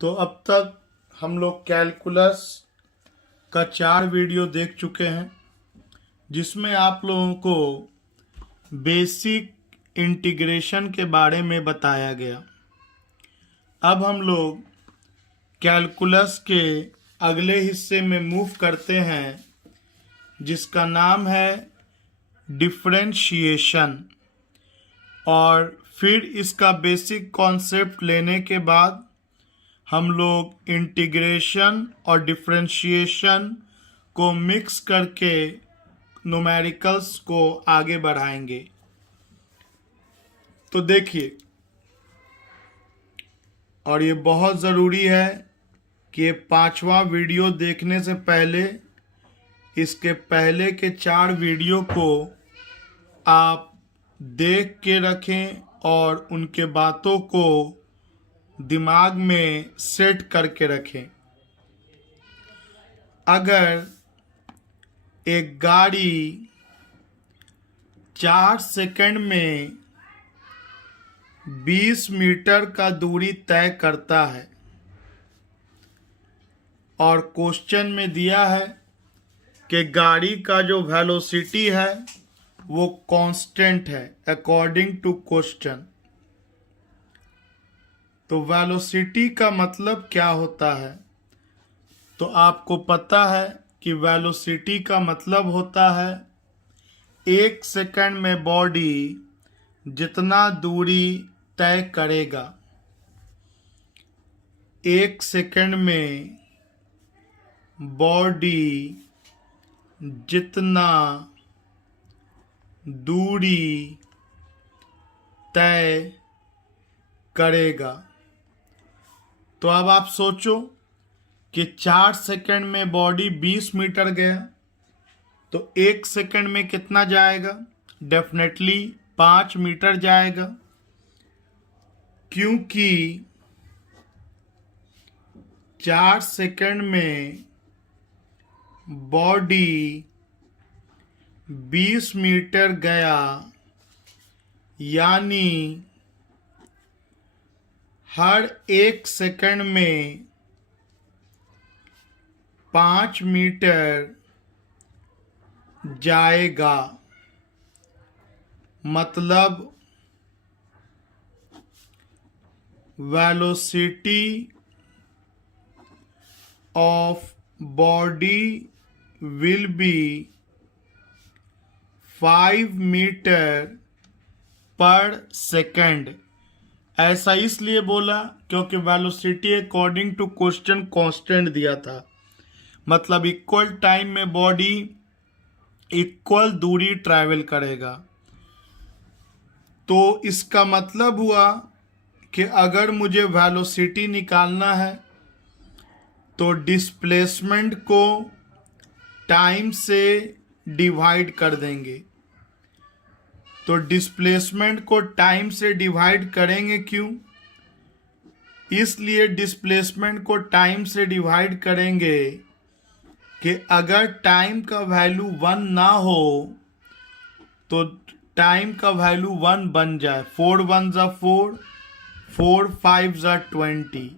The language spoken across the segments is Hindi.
तो अब तक हम लोग कैलकुलस का 4 वीडियो देख चुके हैं, जिसमें आप लोगों को बेसिक इंटीग्रेशन के बारे में बताया गया। अब हम लोग कैलकुलस के अगले हिस्से में मूव करते हैं, जिसका नाम है डिफरेंशिएशन। और फिर इसका बेसिक कॉन्सेप्ट लेने के बाद हम लोग इंटीग्रेशन और डिफरेंशिएशन को मिक्स करके न्यूमेरिकल्स को आगे बढ़ाएंगे। तो देखिए, और ये बहुत ज़रूरी है कि ये 5वां वीडियो देखने से पहले इसके पहले के 4 वीडियो को आप देख के रखें और उनके बातों को दिमाग में सेट करके रखें। अगर एक गाड़ी 4 सेकंड में 20 मीटर का दूरी तय करता है और क्वेश्चन में दिया है कि गाड़ी का जो वेलोसिटी है वो कांस्टेंट है अकॉर्डिंग टू क्वेश्चन, तो वेलोसिटी का मतलब क्या होता है? तो आपको पता है कि वेलोसिटी का मतलब होता है 1 सेकंड में बॉडी जितना दूरी तय करेगा, 1 सेकंड में बॉडी जितना दूरी तय करेगा। तो अब आप सोचो कि 4 सेकंड में बॉडी 20 मीटर गया, तो 1 सेकंड में कितना जाएगा? डेफिनेटली 5 मीटर जाएगा, क्योंकि 4 सेकंड में बॉडी 20 मीटर गया, यानी हर 1 सेकंड में 5 मीटर जाएगा। मतलब velocity of body will be 5 metre per second. ऐसा इसलिए बोला क्योंकि velocity according to question constant दिया था, मतलब इक्वल टाइम में बॉडी इक्वल दूरी ट्रैवल करेगा। तो इसका मतलब हुआ कि अगर मुझे वेलोसिटी निकालना है तो डिस्प्लेसमेंट को टाइम से डिवाइड कर देंगे। तो डिस्प्लेसमेंट को टाइम से डिवाइड करेंगे क्यों? इसलिए डिस्प्लेसमेंट को टाइम से डिवाइड करेंगे कि अगर टाइम का वैल्यू 1 ना हो तो टाइम का वैल्यू 1 बन जाए। 4 1 ज़ा 4, 4 5 ज़ा 20,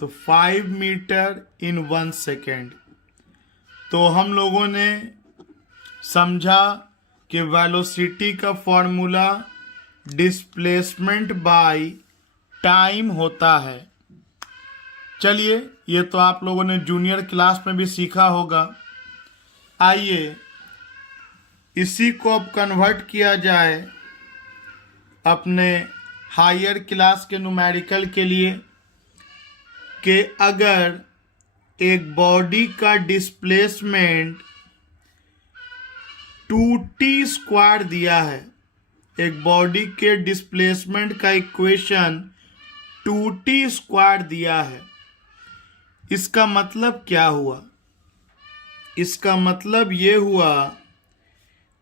तो 5 मीटर इन 1 सेकेंड। तो हम लोगों ने समझा कि वेलोसिटी का फॉर्मूला डिस्प्लेसमेंट बाय टाइम होता है। चलिए, ये तो आप लोगों ने जूनियर क्लास में भी सीखा होगा। आइए इसी को अब कन्वर्ट किया जाए अपने हायर क्लास के न्यूमेरिकल के लिए, कि अगर एक बॉडी का डिस्प्लेसमेंट 2t² दिया है, एक बॉडी के डिस्प्लेसमेंट का इक्वेशन 2t² दिया है, इसका मतलब क्या हुआ? इसका मतलब ये हुआ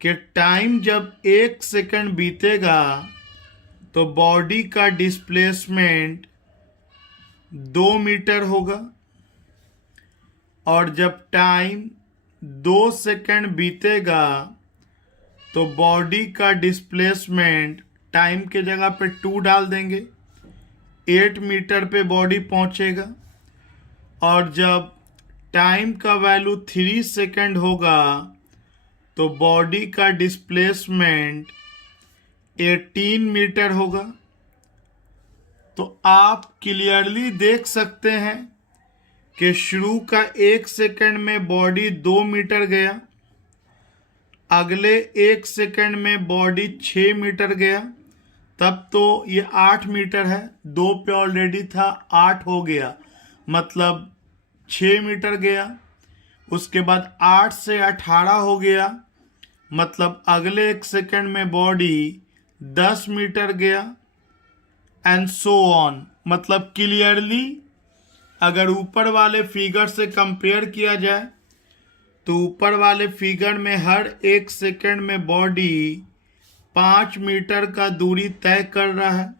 कि टाइम जब 1 सेकंड बीतेगा तो बॉडी का डिस्प्लेसमेंट 2 मीटर होगा, और जब टाइम 2 सेकंड बीतेगा तो बॉडी का डिस्प्लेसमेंट टाइम के जगह पे 2 डाल देंगे, 8 मीटर पे बॉडी पहुंचेगा, और जब टाइम का वैल्यू 3 सेकंड होगा तो बॉडी का डिस्प्लेसमेंट 18 मीटर होगा। तो आप क्लियरली देख सकते हैं कि शुरू का 1 सेकंड में बॉडी 2 मीटर गया, अगले 1 सेकंड में बॉडी 6 मीटर गया, तब तो ये 8 मीटर है, 2 पे ऑलरेडी था, 8 हो गया, मतलब 6 मीटर गया। उसके बाद 8 से 18 हो गया, मतलब अगले 1 सेकंड में बॉडी 10 मीटर गया, एंड सो ऑन। मतलब क्लियरली अगर ऊपर वाले फिगर से कंपेयर किया जाए तो ऊपर वाले फिगर में हर 1 सेकंड में बॉडी 5 मीटर का दूरी तय कर रहा है।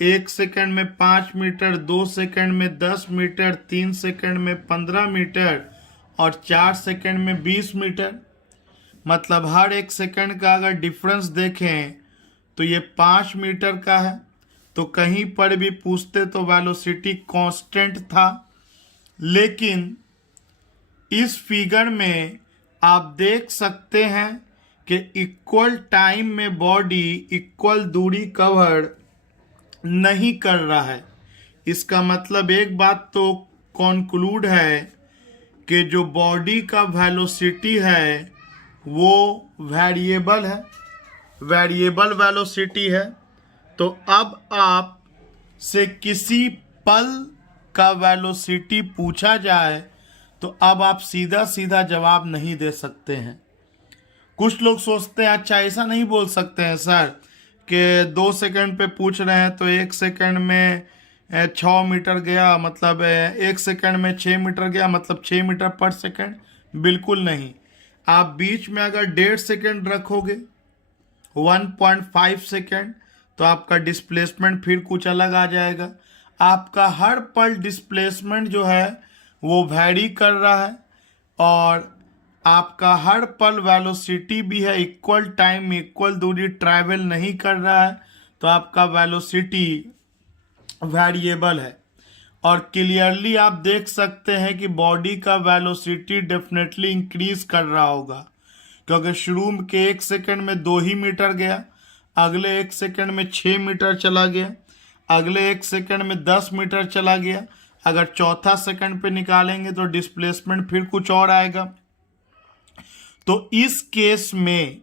1 सेकंड में 5 मीटर, 2 सेकंड में 10 मीटर, 3 सेकंड में 15 मीटर और 4 सेकंड में 20 मीटर। मतलब हर 1 सेकंड का अगर डिफरेंस देखें तो ये 5 मीटर का है। तो कहीं पर भी पूछते तो वेलोसिटी कांस्टेंट था, लेकिन इस फिगर में आप देख सकते हैं कि इक्वल टाइम में बॉडी इक्वल दूरी कवर नहीं कर रहा है। इसका मतलब एक बात तो कॉन्क्लूड है कि जो बॉडी का वेलोसिटी है वो वेरिएबल है, वेरिएबल वेलोसिटी है। तो अब आप से किसी पल का वेलोसिटी पूछा जाए तो अब आप सीधा सीधा जवाब नहीं दे सकते हैं। कुछ लोग सोचते हैं अच्छा ऐसा नहीं बोल सकते हैं सर कि 2 सेकंड पे पूछ रहे हैं तो 1 सेकंड में 6 मीटर गया, मतलब 1 सेकंड में 6 मीटर गया, मतलब 6 मीटर पर सेकंड। बिल्कुल नहीं। आप बीच में अगर 1.5 सेकंड रखोगे, 1.5 सेकंड, तो आपका डिस्प्लेसमेंट फिर कुछ अलग आ जाएगा। आपका हर पल डिस्प्लेसमेंट जो है वो वैरी कर रहा है, और आपका हर पल वेलोसिटी भी है इक्वल टाइम में इक्वल दूरी ट्रैवल नहीं कर रहा है, तो आपका वेलोसिटी वेरिएबल है। और क्लियरली आप देख सकते हैं कि बॉडी का वेलोसिटी डेफिनेटली इंक्रीज कर रहा होगा, क्योंकि शुरू के 1 सेकंड में 2 ही मीटर गया, अगले 1 सेकंड में 6 मीटर चला गया, अगले 1 सेकंड में 10 मीटर चला गया। अगर चौथा सेकंड पे निकालेंगे तो डिस्प्लेसमेंट फिर कुछ और आएगा। तो इस केस में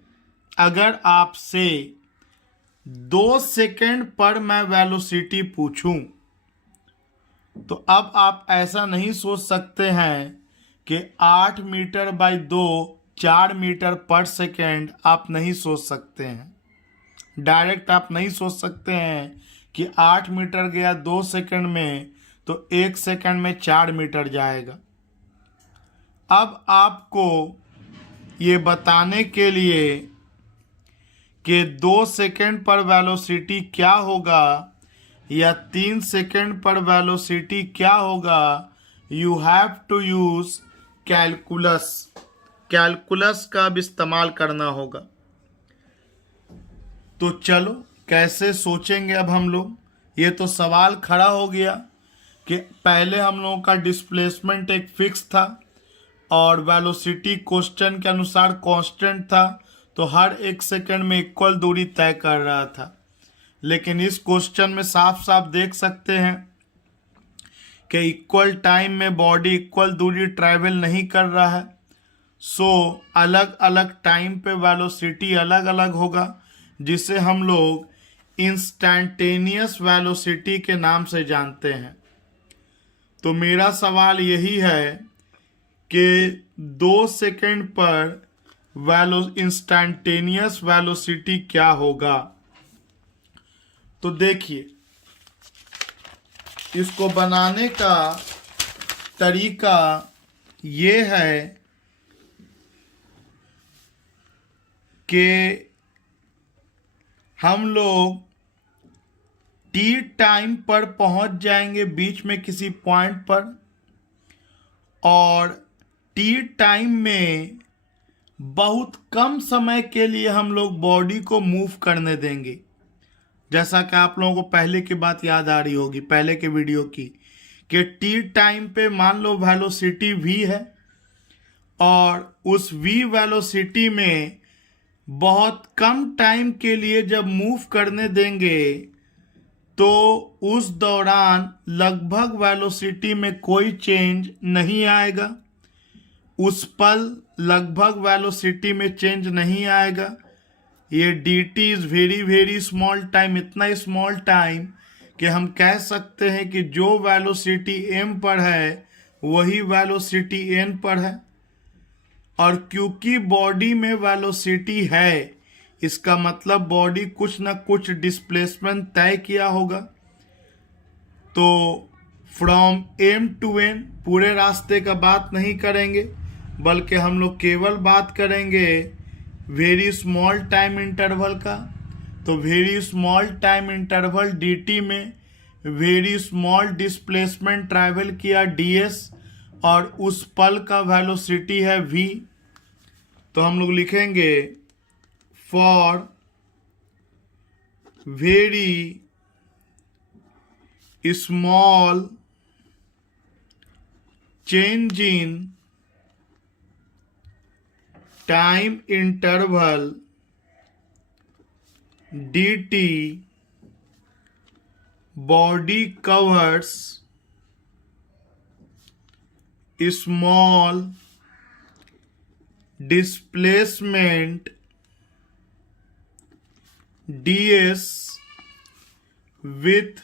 अगर आपसे 2 सेकंड पर मैं वेलोसिटी पूछूं तो अब आप ऐसा नहीं सोच सकते हैं कि 8 metre by 2 4 metre per second. आप नहीं सोच सकते हैं, डायरेक्ट आप नहीं सोच सकते हैं कि 8 मीटर गया 2 सेकंड में तो 1 सेकंड में 4 मीटर जाएगा। अब आपको ये बताने के लिए कि 2 सेकंड पर वेलोसिटी क्या होगा या 3 सेकंड पर वेलोसिटी क्या होगा, you have to use calculus. Calculus का भी इस्तेमाल करना होगा। तो चलो कैसे सोचेंगे अब हम लोग। ये तो सवाल खड़ा हो गया कि पहले हम लोगों का डिस्प्लेसमेंट एक फिक्स था और वेलोसिटी क्वेश्चन के अनुसार कांस्टेंट था, तो हर 1 सेकंड में इक्वल दूरी तय कर रहा था। लेकिन इस क्वेश्चन में साफ साफ देख सकते हैं कि इक्वल टाइम में बॉडी इक्वल दूरी ट्रैवल नहीं कर रहा है। सो अलग अलग टाइम पे वेलोसिटी अलग अलग होगा, जिसे हम लोग इंस्टैंटेनियस वेलोसिटी के नाम से जानते हैं। तो मेरा सवाल यही है कि 2 सेकंड पर इंस्टैंटेनियस वेलोसिटी क्या होगा। तो देखिए, इसको बनाने का तरीका ये है कि हम लोग टी टाइम पर पहुंच जाएंगे बीच में किसी पॉइंट पर, और टी टाइम में बहुत कम समय के लिए हम लोग बॉडी को मूव करने देंगे। जैसा कि आप लोगों को पहले की बात याद आ रही होगी, पहले के वीडियो की, कि टी टाइम पे मान लो वेलोसिटी v है और उस v वेलोसिटी में बहुत कम टाइम के लिए जब मूव करने देंगे तो उस दौरान लगभग वेलोसिटी में कोई चेंज नहीं आएगा। उस पल लगभग वेलोसिटी में चेंज नहीं आएगा। ये dt is very very small time, इतना स्मॉल टाइम कि हम कह सकते हैं कि जो वेलोसिटी m पर है वही वेलोसिटी n पर है। और क्योंकि बॉडी में वेलोसिटी है, इसका मतलब बॉडी कुछ ना कुछ डिस्प्लेसमेंट तय किया होगा। तो फ्रॉम m टू n पूरे रास्ते का बात नहीं करेंगे, बल्कि हम लोग केवल बात करेंगे वेरी स्मॉल टाइम इंटरवल का। तो very small time interval dt में वेरी स्मॉल डिस्प्लेसमेंट ट्रैवल किया ds और उस पल का वेलोसिटी है v। तो हम लोग लिखेंगे for very small change in time interval dt body covers small displacement ds with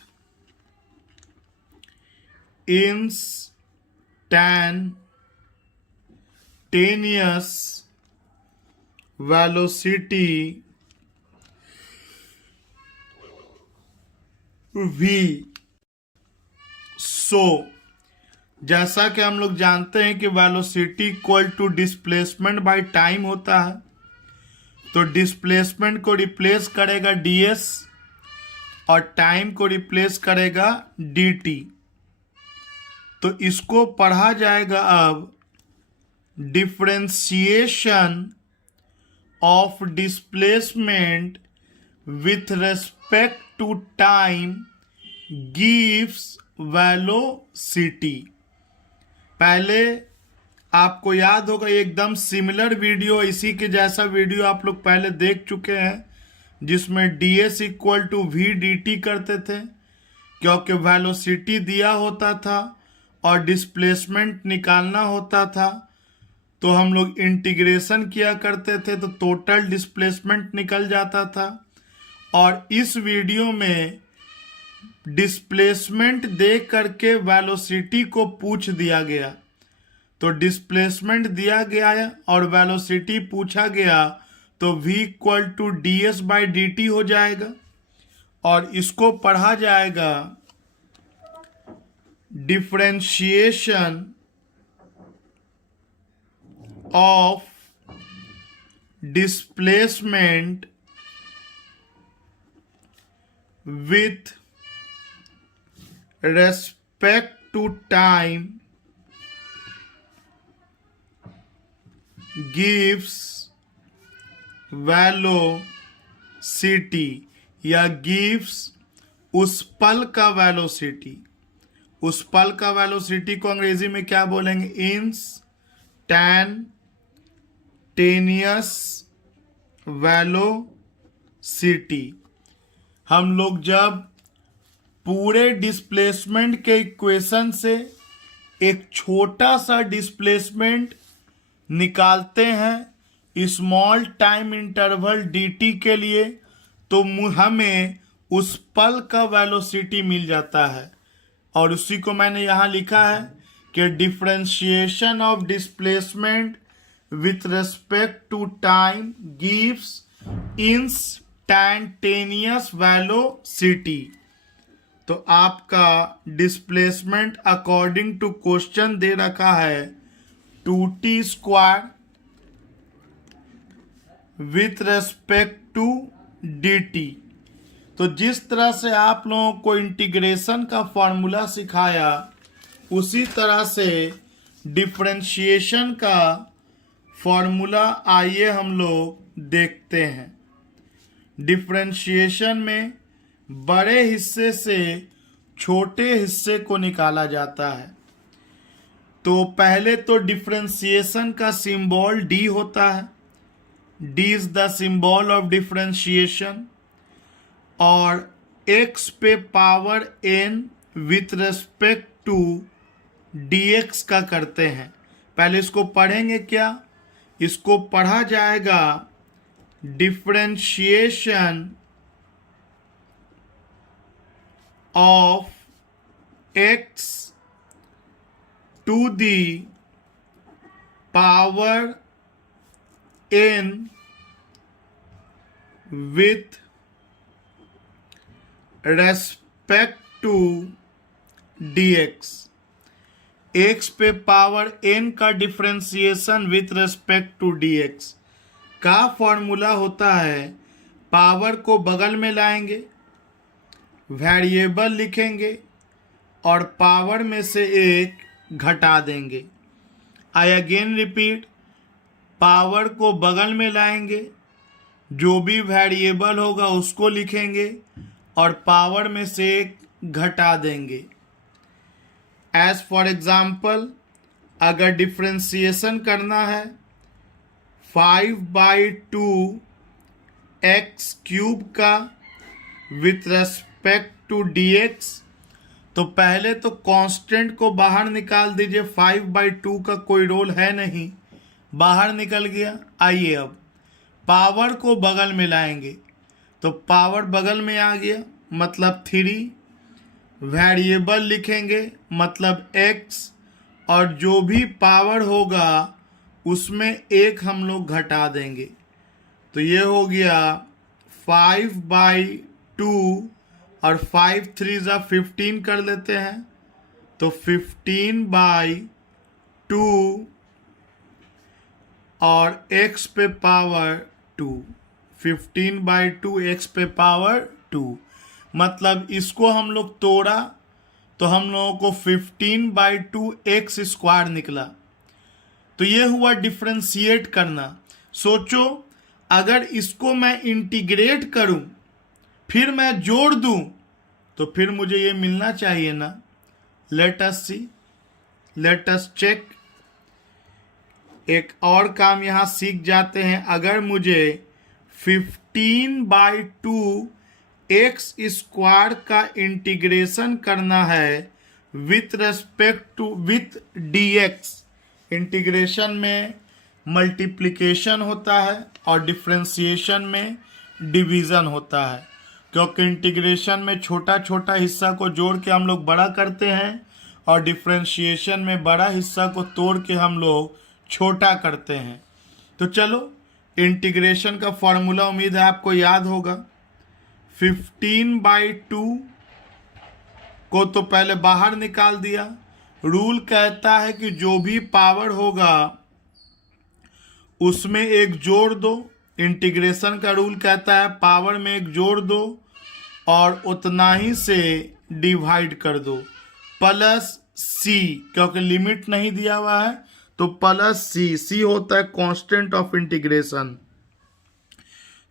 instantaneous velocity v। जैसा कि हम लोग जानते हैं कि velocity equal to displacement by time होता है, तो डिस्प्लेसमेंट को रिप्लेस करेगा ds और टाइम को रिप्लेस करेगा dt। तो इसको पढ़ा जाएगा अब differentiation of displacement with respect to time gives velocity. पहले आपको याद होगा एकदम सिमिलर वीडियो, इसी के जैसा वीडियो आप लोग पहले देख चुके हैं, जिसमें ds equal to v dt करते थे, क्योंकि वेलोसिटी दिया होता था और डिस्प्लेसमेंट निकालना होता था। तो हम लोग इंटीग्रेशन किया करते थे तो टोटल डिस्प्लेसमेंट निकल जाता था। और इस वीडियो में डिस्प्लेसमेंट दे करके वेलोसिटी को पूछ दिया गया। तो डिस्प्लेसमेंट दिया गया है और वेलोसिटी पूछा गया, तो v equal to ds by dt हो जाएगा और इसको पढ़ा जाएगा differentiation of displacement with respect to time gives velocity, या गिव्स उस पल का वेलोसिटी। उस पल का वेलोसिटी को अंग्रेजी में क्या बोलेंगे? Instantaneous velocity. हम लोग जब पूरे डिस्प्लेसमेंट के इक्वेशन से एक छोटा सा डिस्प्लेसमेंट निकालते हैं स्मॉल टाइम इंटरवल dt के लिए, तो हमें उस पल का वेलोसिटी मिल जाता है। और उसी को मैंने यहाँ लिखा है कि differentiation of displacement with respect to time gives instantaneous velocity. तो आपका डिस्प्लेसमेंट अकॉर्डिंग टू क्वेश्चन दे रखा है 2t square with respect to dt। तो जिस तरह से आप लोगों को इंटीग्रेशन का फॉर्मूला सिखाया, उसी तरह से डिफरेंशिएशन का फॉर्मूला आइए हम लोग देखते हैं। डिफरेंशिएशन में बड़े हिस्से से छोटे हिस्से को निकाला जाता है। तो पहले तो डिफरेंशिएशन का सिंबल डी होता है, D is the symbol of differentiation, और x पे power n with respect to dx का करते हैं। पहले इसको पढ़ेंगे क्या? इसको पढ़ा जाएगा differentiation of x to the power n with respect to dx। x पे पावर n का differentiation with respect to dx का फॉर्मूला होता है, पावर को बगल में लाएंगे, वेरिएबल लिखेंगे और पावर में से एक घटा देंगे। आई अगेन रिपीट, पावर को बगल में लाएंगे, जो भी वेरिएबल होगा उसको लिखेंगे और पावर में से एक घटा देंगे। एज फॉर एग्जाम्पल, अगर डिफरेंशिएशन करना है 5/2 x क्यूब का विथ रेस्पेक्ट टू dx, तो पहले तो कांस्टेंट को बाहर निकाल दीजिए। 5/2 का कोई रोल है नहीं, बाहर निकल गया। आइए अब पावर को बगल में लाएंगे, तो पावर बगल में आ गया मतलब 3, वेरिएबल लिखेंगे मतलब x, और जो भी पावर होगा उसमें एक हम लोग घटा देंगे। तो ये हो गया 5/2 और 5 3 15 कर लेते हैं, तो 15/2 और x पे पावर 2, 15/2 x पे पावर 2, मतलब इसको हम लोग तोड़ा तो हम लोगों को 15/2 x स्क्वायर निकला। तो ये हुआ डिफरेंशिएट करना। सोचो, अगर इसको मैं इंटीग्रेट करूं फिर मैं जोड़ दूं तो फिर मुझे ये मिलना चाहिए ना। लेट अस सी, लेट अस चेक। एक और काम यहां सीख जाते हैं। अगर मुझे 15/2 x स्क्वायर का इंटीग्रेशन करना है with respect to with dx, integration में मल्टीप्लिकेशन होता है और डिफरेंशिएशन में डिवीज़न होता है, क्योंकि इंटीग्रेशन में छोटा छोटा हिस्सा को जोड़ के हम लोग बड़ा करते हैं और डिफरेंशिएशन में बड़ा हिस्सा को तोड़ के हम लोग छोटा करते हैं। तो चलो, इंटीग्रेशन का फॉर्मूला उम्मीद है आपको याद होगा। 15/2 को तो पहले बाहर निकाल दिया। रूल कहता है कि जो भी पावर होगा उसमें एक जोड़ दो। इंटीग्रेशन का रूल कहता है पावर में एक जोड़ दो और उतना ही से डिवाइड कर दो, प्लस सी, क्योंकि लिमिट नहीं दिया हुआ है तो प्लस सी। सी होता है कांस्टेंट ऑफ इंटीग्रेशन।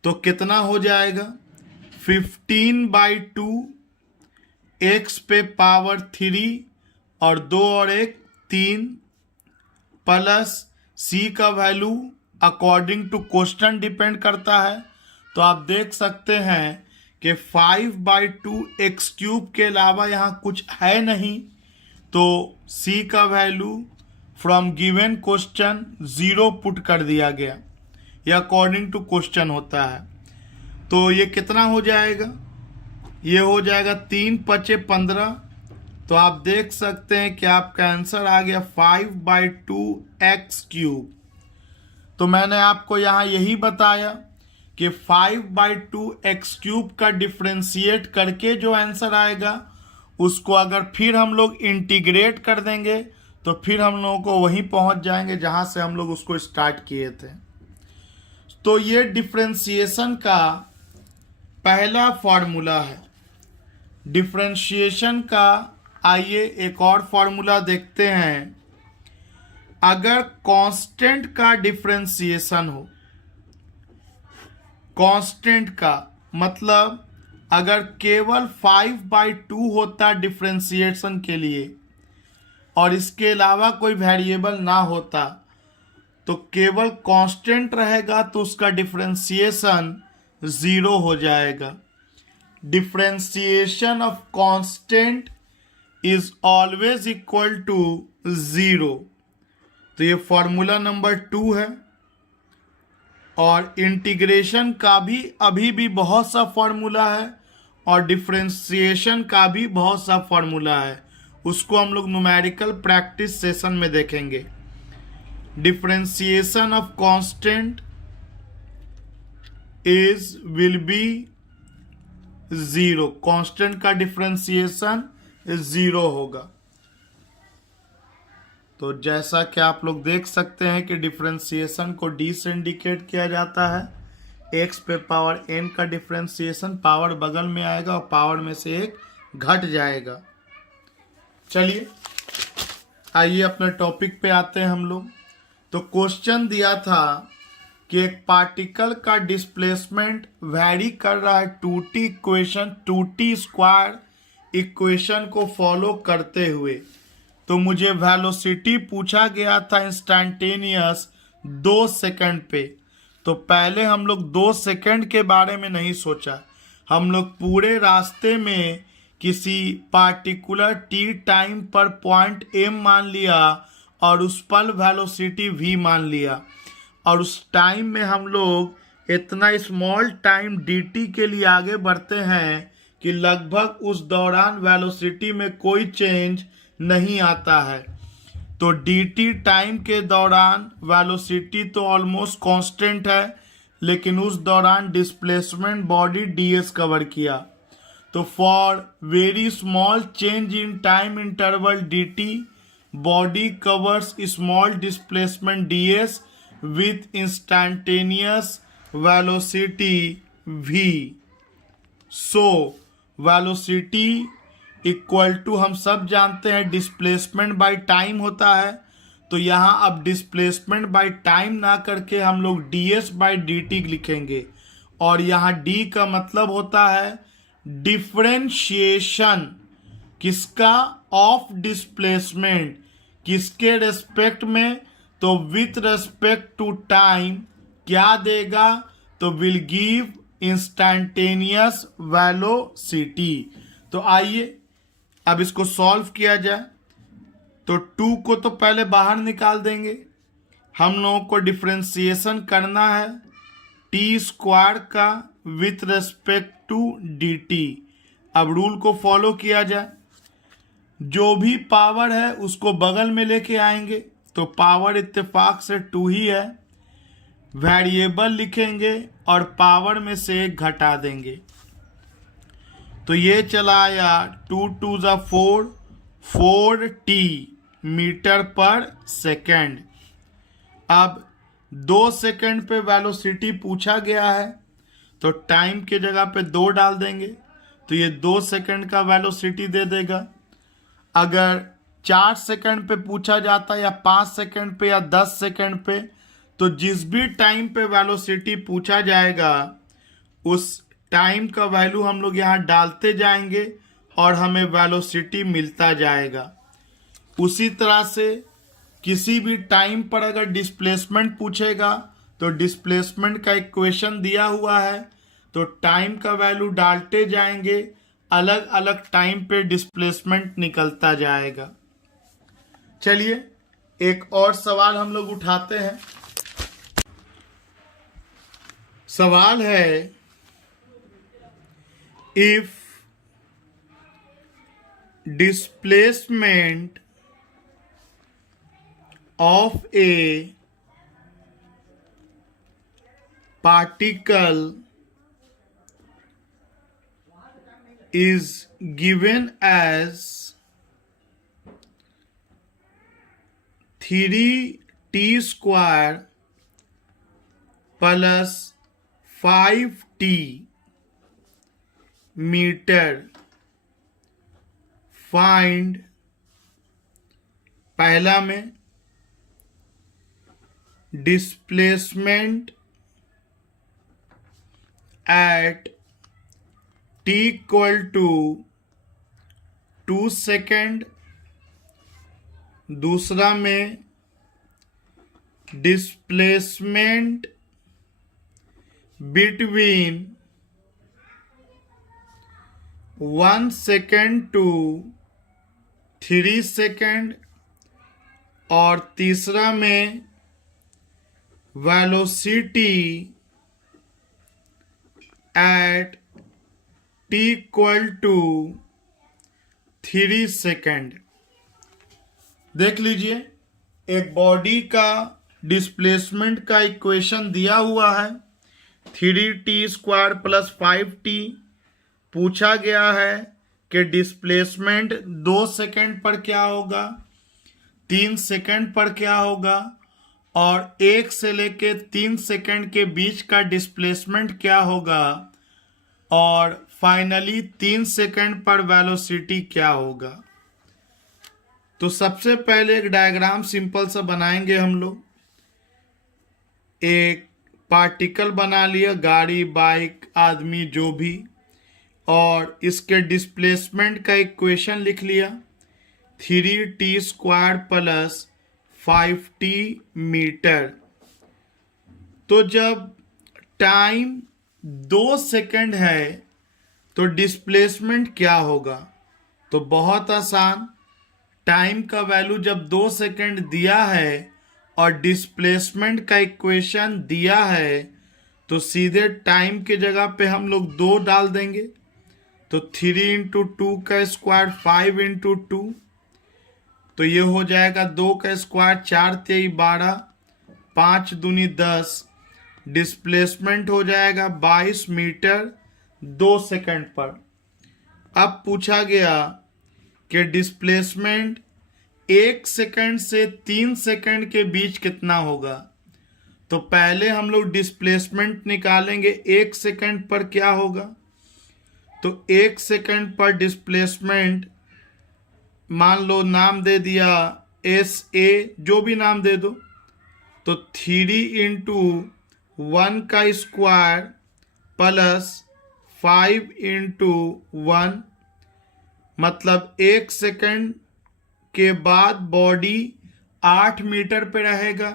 तो कितना हो जाएगा? 15/2 x पे पावर 3 और 2 और 1 3, प्लस c का value according to question depend करता है। तो आप देख सकते हैं कि 5/2 x क्यूब के अलावा यहाँ कुछ है नहीं, तो c का value from given question 0 put कर दिया गया। यह अकॉर्डिंग टू क्वेश्चन होता है। तो ये कितना हो जाएगा? ये हो जाएगा 3×5 = 15। तो आप देख सकते हैं कि आपका आंसर आ गया 5/2 x क्यूब। तो मैंने आपको यहाँ यही बताया कि 5/2 x क्यूब का डिफरेंशिएट करके जो आंसर आएगा उसको अगर फिर हम लोग इंटीग्रेट कर देंगे तो फिर हम लोगों को वहीं पहुंच जाएंगे जहां से हम लोग उसको स्टार्ट किए थे। तो ये डिफरेंशिएशन का पहला फॉर्मूला है। डिफरेंशिएशन का आइए एक और फॉर्मूला देखते हैं। अगर कांस्टेंट का डिफरेंशिएशन हो, कांस्टेंट का मतलब अगर केवल 5/2 होता डिफ्रेंसिएशन के लिए और इसके अलावा कोई वेरिएबल ना होता तो केवल कांस्टेंट रहेगा तो उसका डिफरेंशिएशन 0 हो जाएगा। Differentiation of constant is always equal to 0। तो ये फॉर्मूला नंबर 2 है। और इंटीग्रेशन का भी अभी भी बहुत सा फॉर्मूला है और डिफरेंशिएशन का भी बहुत सा फॉर्मूला है, उसको हम लोग न्यूमेरिकल प्रैक्टिस सेशन में देखेंगे। Differentiation of constant is will be 0। Constant का डिफरेंशिएशन 0 होगा। तो जैसा कि आप लोग देख सकते हैं कि डिफरेंशिएशन को डी से इंडिकेट किया जाता है। x पे पावर n का डिफरेंशिएशन, पावर बगल में आएगा और पावर में से एक घट जाएगा। चलिए आइए अपने टॉपिक पे आते हैं हम लोग। तो क्वेश्चन दिया था कि एक पार्टिकल का डिस्प्लेसमेंट वैरी कर रहा है 2t equation 2t square equation को फॉलो करते हुए। तो मुझे वेलोसिटी पूछा गया था इंस्टेंटेनियस 2 सेकंड पे। तो पहले हम लोग 2 सेकंड के बारे में नहीं सोचा, हम लोग पूरे रास्ते में किसी पार्टिकुलर टी टाइम पर पॉइंट m मान लिया और उस पल वेलोसिटी v मान लिया, और उस टाइम में हम लोग इतना स्मॉल टाइम dt के लिए आगे बढ़ते हैं कि लगभग उस दौरान वेलोसिटी में कोई चेंज नहीं आता है। तो dt टाइम के दौरान वेलोसिटी तो ऑलमोस्ट कांस्टेंट है, लेकिन उस दौरान डिस्प्लेसमेंट बॉडी ds कवर किया। तो for very small change in time interval dt body covers small displacement ds with instantaneous velocity v। So velocity equal to हम सब जानते हैं डिस्प्लेसमेंट बाय टाइम होता है। तो यहाँ अब डिस्प्लेसमेंट बाय टाइम ना करके हम लोग ds बाय dt लिखेंगे, और यहाँ d का मतलब होता है डिफरेंशिएशन किसका, ऑफ डिस्प्लेसमेंट, किसके रेस्पेक्ट में, तो विथ रेस्पेक्ट टू टाइम क्या देगा, तो विल गिव इंस्टेंटेनियस वेलोसिटी। तो आइए अब इसको सॉल्व किया जाए। तो 2 को तो पहले बाहर निकाल देंगे, हम लोगों को डिफरेंशिएशन करना है टी स्क्वायर का विथ रेस्पेक्ट टू dt। अब रूल को फॉलो किया जाए, जो भी पावर है उसको बगल में लेके आएंगे। तो पावर इत्तेफाक से 2 ही है, वेरिएबल लिखेंगे और पावर में से एक घटा देंगे। तो ये चला आया 2 2 ज़ा 4 4t मीटर पर सेकेंड। अब 2 सेकेंड पे वेलोसिटी पूछा गया है, तो टाइम के जगह पे 2 डाल देंगे तो ये 2 सेकेंड का वेलोसिटी दे देगा। अगर 4 सेकेंड पे पूछा जाता या 5 सेकेंड पे या 10 सेकेंड पे, तो जिस भी टाइम पे वेलोसिटी पूछा जाएगा उस टाइम का वैल्यू हम लोग यहाँ डालते जाएंगे और हमें वेलोसिटी मिलता जाएगा। उसी तरह से किसी भी टाइम पर अगर डिस्प्लेसमेंट पूछेगा तो डिस्प्लेसमेंट का इक्वेशन दिया हुआ है, तो टाइम का वैल्यू डालते जाएंगे, अलग अलग टाइम पे डिस्प्लेसमेंट निकलता जाएगा। चलिए एक और सवाल हम लोग उठाते हैं। सवाल है, if displacement of a particle is given as 3t square plus 5t metre, find पहला में displacement at t equal to 2 second, दूसरा में displacement between 1 second to 3 second, और तीसरा में velocity at t equal to 3 second. देख लीजिए, एक बॉडी का डिस्प्लेसमेंट का इक्वेशन दिया हुआ है 3t² प्लस 5t। पूछा गया है कि डिस्प्लेसमेंट 2 सेकेंड पर क्या होगा, 3 सेकेंड पर क्या होगा, और 1 से लेके 3 सेकेंड के बीच का डिस्प्लेसमेंट क्या होगा, और फाइनली 3 सेकेंड पर वेलोसिटी क्या होगा। तो सबसे पहले एक डायग्राम सिंपल सा बनाएंगे हम लोग। एक पार्टिकल बना लिया, गाड़ी, बाइक, आदमी, जो भी, और इसके डिस्प्लेसमेंट का इक्वेशन लिख लिया 3t² प्लस 5t मीटर। तो जब टाइम 2 सेकेंड है तो डिस्प्लेसमेंट क्या होगा, तो बहुत आसान, टाइम का वैल्यू जब 2 सेकेंड दिया है और डिस्प्लेसमेंट का इक्वेशन दिया है तो सीधे टाइम की जगह पे हम लोग 2 डाल देंगे। तो 3 इंटू 2 का स्क्वायर 5 इंटू 2, तो ये हो जाएगा 2 का स्क्वायर 4 तेई 12, 5 दूनी 10, डिस्प्लेसमेंट हो जाएगा 22 मीटर 2 सेकेंड पर। अब पूछा गया कि डिस्प्लेसमेंट 1 सेकेंड से 3 सेकेंड के बीच कितना होगा। तो पहले हम लोग डिस्प्लेसमेंट निकालेंगे 1 सेकेंड पर क्या होगा। तो 1 सेकेंड पर डिस्प्लेसमेंट, मान लो नाम दे दिया SA, जो भी नाम दे दो, तो 3 इंटू 1 का स्क्वायर प्लस 5 इंटू 1, मतलब 1 सेकेंड के बाद बॉडी 8 मीटर पे रहेगा।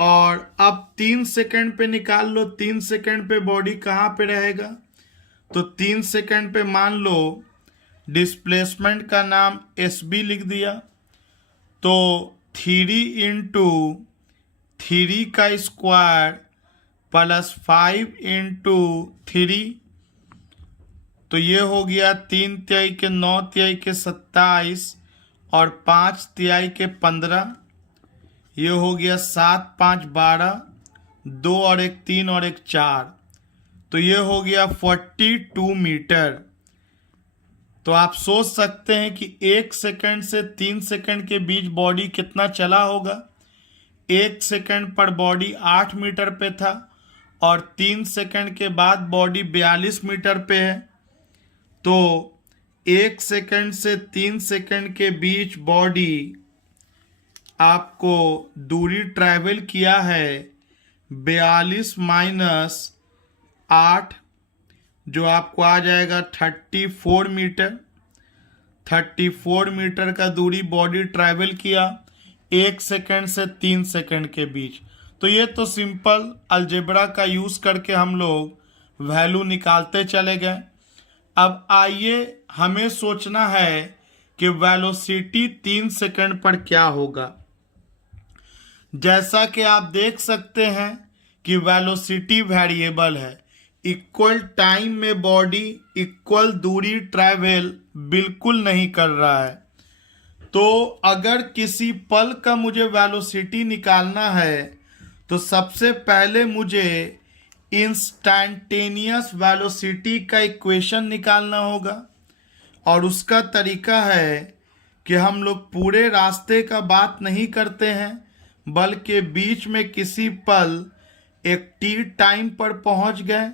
और अब 3 सेकेंड पे निकाल लो, 3 सेकेंड पे बॉडी कहाँ पे रहेगा। तो 3 सेकेंड पे मान लो डिस्प्लेसमेंट का नाम SB लिख दिया। तो 3 इंटू 3 का स्क्वायर प्लस 5 इंटू 3, तो ये हो गया 3 तिहाई के 9 तिहाई के 27 और 5 तिहाई के 15, ये हो गया 7 5 12, 2 और 1 3 और 1 4, तो ये हो गया 42 मीटर। तो आप सोच सकते हैं कि 1 सेकेंड से 3 सेकेंड के बीच बॉडी कितना चला होगा। 1 सेकेंड पर बॉडी 8 मीटर पे था और 3 सेकेंड के बाद बॉडी 42 मीटर पे है। तो 1 सेकेंड से 3 सेकेंड के बीच बॉडी आपको दूरी ट्रैवल किया है 42 माइनस 8, जो आपको आ जाएगा 34 मीटर। 34 मीटर का दूरी बॉडी ट्रैवल किया 1 सेकेंड से 3 सेकेंड के बीच। तो ये तो सिंपल अलजेब्रा का यूज करके हम लोग वैल्यू निकालते चले गए। अब आइए हमें सोचना है कि वेलोसिटी 3 सेकेंड पर क्या होगा। जैसा कि आप देख सकते हैं कि वेलोसिटी वेरिएबल है, इक्वल टाइम में बॉडी इक्वल दूरी ट्रैवल बिल्कुल नहीं कर रहा है। तो अगर किसी पल का मुझे वेलोसिटी निकालना है तो सबसे पहले मुझे इंस्टैंटेनियस वेलोसिटी का इक्वेशन निकालना होगा। और उसका तरीका है कि हम लोग पूरे रास्ते का बात नहीं करते हैं, बल्कि बीच में किसी पल एक टी टाइम पर पहुंच गए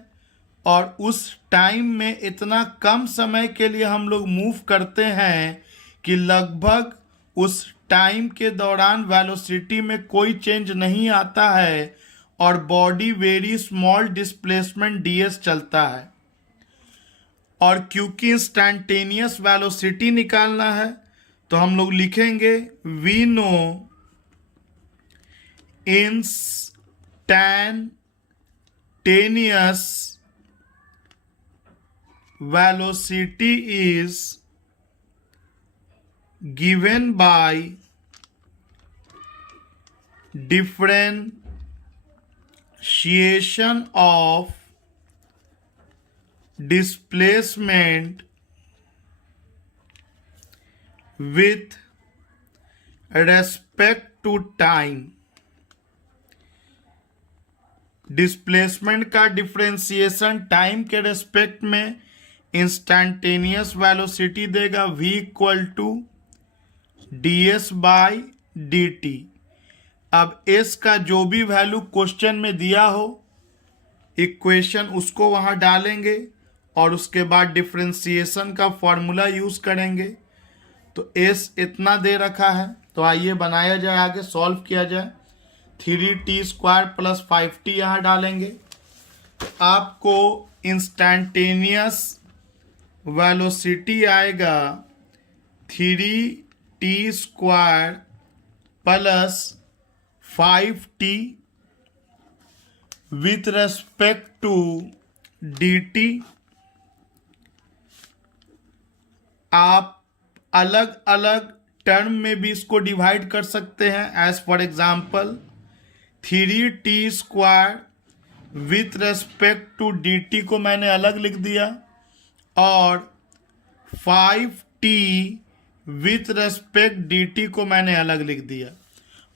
और उस टाइम में इतना कम समय के लिए हम लोग मूव करते हैं कि लगभग उस टाइम के दौरान वेलोसिटी में कोई चेंज नहीं आता है और body very small displacement ds चलता है। और क्योंकि इंस्टैंटेनियस वेलोसिटी निकालना है तो हम लोग लिखेंगे we know instantaneous velocity is given by differentiation of displacement with respect to time। Displacement का डिफरेंशिएशन टाइम के रेस्पेक्ट में इंस्टैंटेनियस वेलोसिटी देगा v equal to D S by D T. अब s का जो भी वैल्यू क्वेश्चन में दिया हो इक्वेशन उसको वहां डालेंगे और उसके बाद डिफरेंशिएशन का फॉर्मूला यूज करेंगे। तो s इतना दे रखा है तो आइए बनाया जाए, आगे सॉल्व किया जाए। 3t² प्लस 5t यहाँ डालेंगे तो आपको इंस्टैंटेनियस वेलोसिटी आएगा 3t² plus 5t with respect to dt। आप अलग अलग टर्म में भी इसको डिवाइड कर सकते हैं। As for example 3t² with respect to dt को मैंने अलग लिख दिया और 5t विथ रेस्पेक्ट dt को मैंने अलग लिख दिया।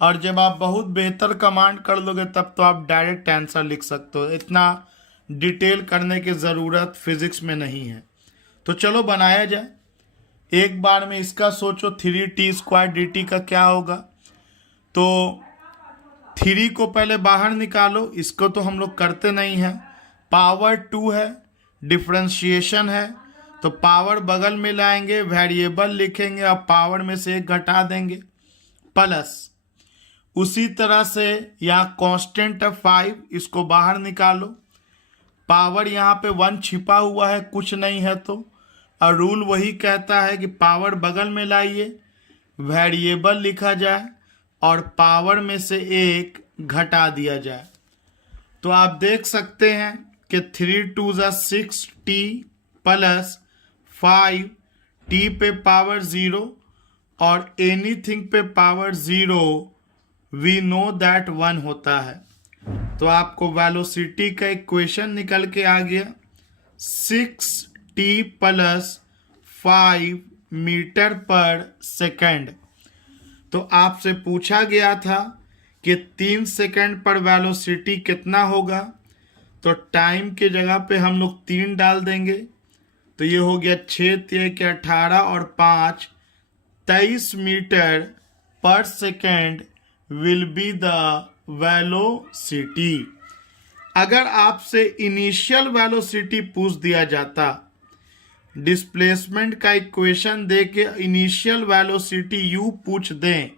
और जब आप बहुत बेहतर कमांड कर लोगे तब तो आप डायरेक्ट आंसर लिख सकते हो, इतना डिटेल करने की ज़रूरत फिजिक्स में नहीं है। तो चलो बनाया जाए। एक बार में इसका सोचो 3t² dt का क्या होगा। तो 3 को पहले बाहर निकालो, इसको तो हम लोग करते नहीं हैं। पावर 2 है, डिफरेंशिएशन है तो पावर बगल में लाएंगे, वेरिएबल लिखेंगे और पावर में से एक घटा देंगे प्लस। उसी तरह से यहाँ कांस्टेंट है 5, इसको बाहर निकालो। पावर यहाँ पे 1 छिपा हुआ है, कुछ नहीं है तो, और रूल वही कहता है कि पावर बगल में लाइए, वेरिएबल लिखा जाए और पावर में से एक घटा दिया जाए। तो आप देख सकते हैं कि 3 2 6t प्लस 5t पे पावर 0 और एनीथिंग पे पावर 0 वी नो दैट 1 होता है। तो आपको वेलोसिटी का इक्वेशन निकल के आ गया 6t प्लस 5 मीटर पर सेकेंड। तो आपसे पूछा गया था कि 3 सेकेंड पर वेलोसिटी कितना होगा, तो टाइम के जगह पे हम लोग 3 डाल देंगे तो ये हो गया 6 के 18 और 5 23 मीटर पर second will be the velocity. अगर आपसे इनिशियल वेलोसिटी पूछ दिया जाता, डिस्प्लेसमेंट का इक्वेशन दे के इनिशियल वेलोसिटी यू पूछ दें,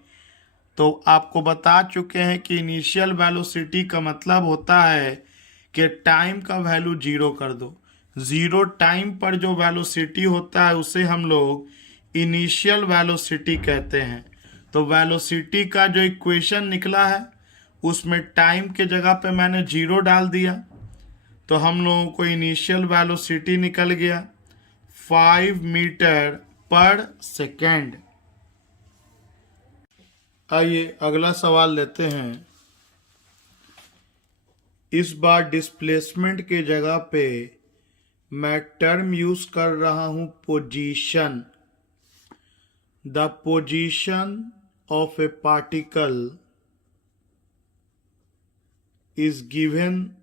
तो आपको बता चुके हैं कि इनिशियल वेलोसिटी का मतलब होता है कि टाइम का वैल्यू 0 कर दो। 0 टाइम पर जो वेलोसिटी होता है उसे हम लोग इनिशियल वेलोसिटी कहते हैं। तो वेलोसिटी का जो इक्वेशन निकला है उसमें टाइम के जगह पे मैंने 0 डाल दिया तो हम लोगों को इनिशियल वेलोसिटी निकल गया 5 मीटर पर सेकेंड। आइए अगला सवाल लेते हैं। इस बार डिस्प्लेसमेंट के जगह पे मैं टर्म यूज कर रहा हूं position. The position of A particle is given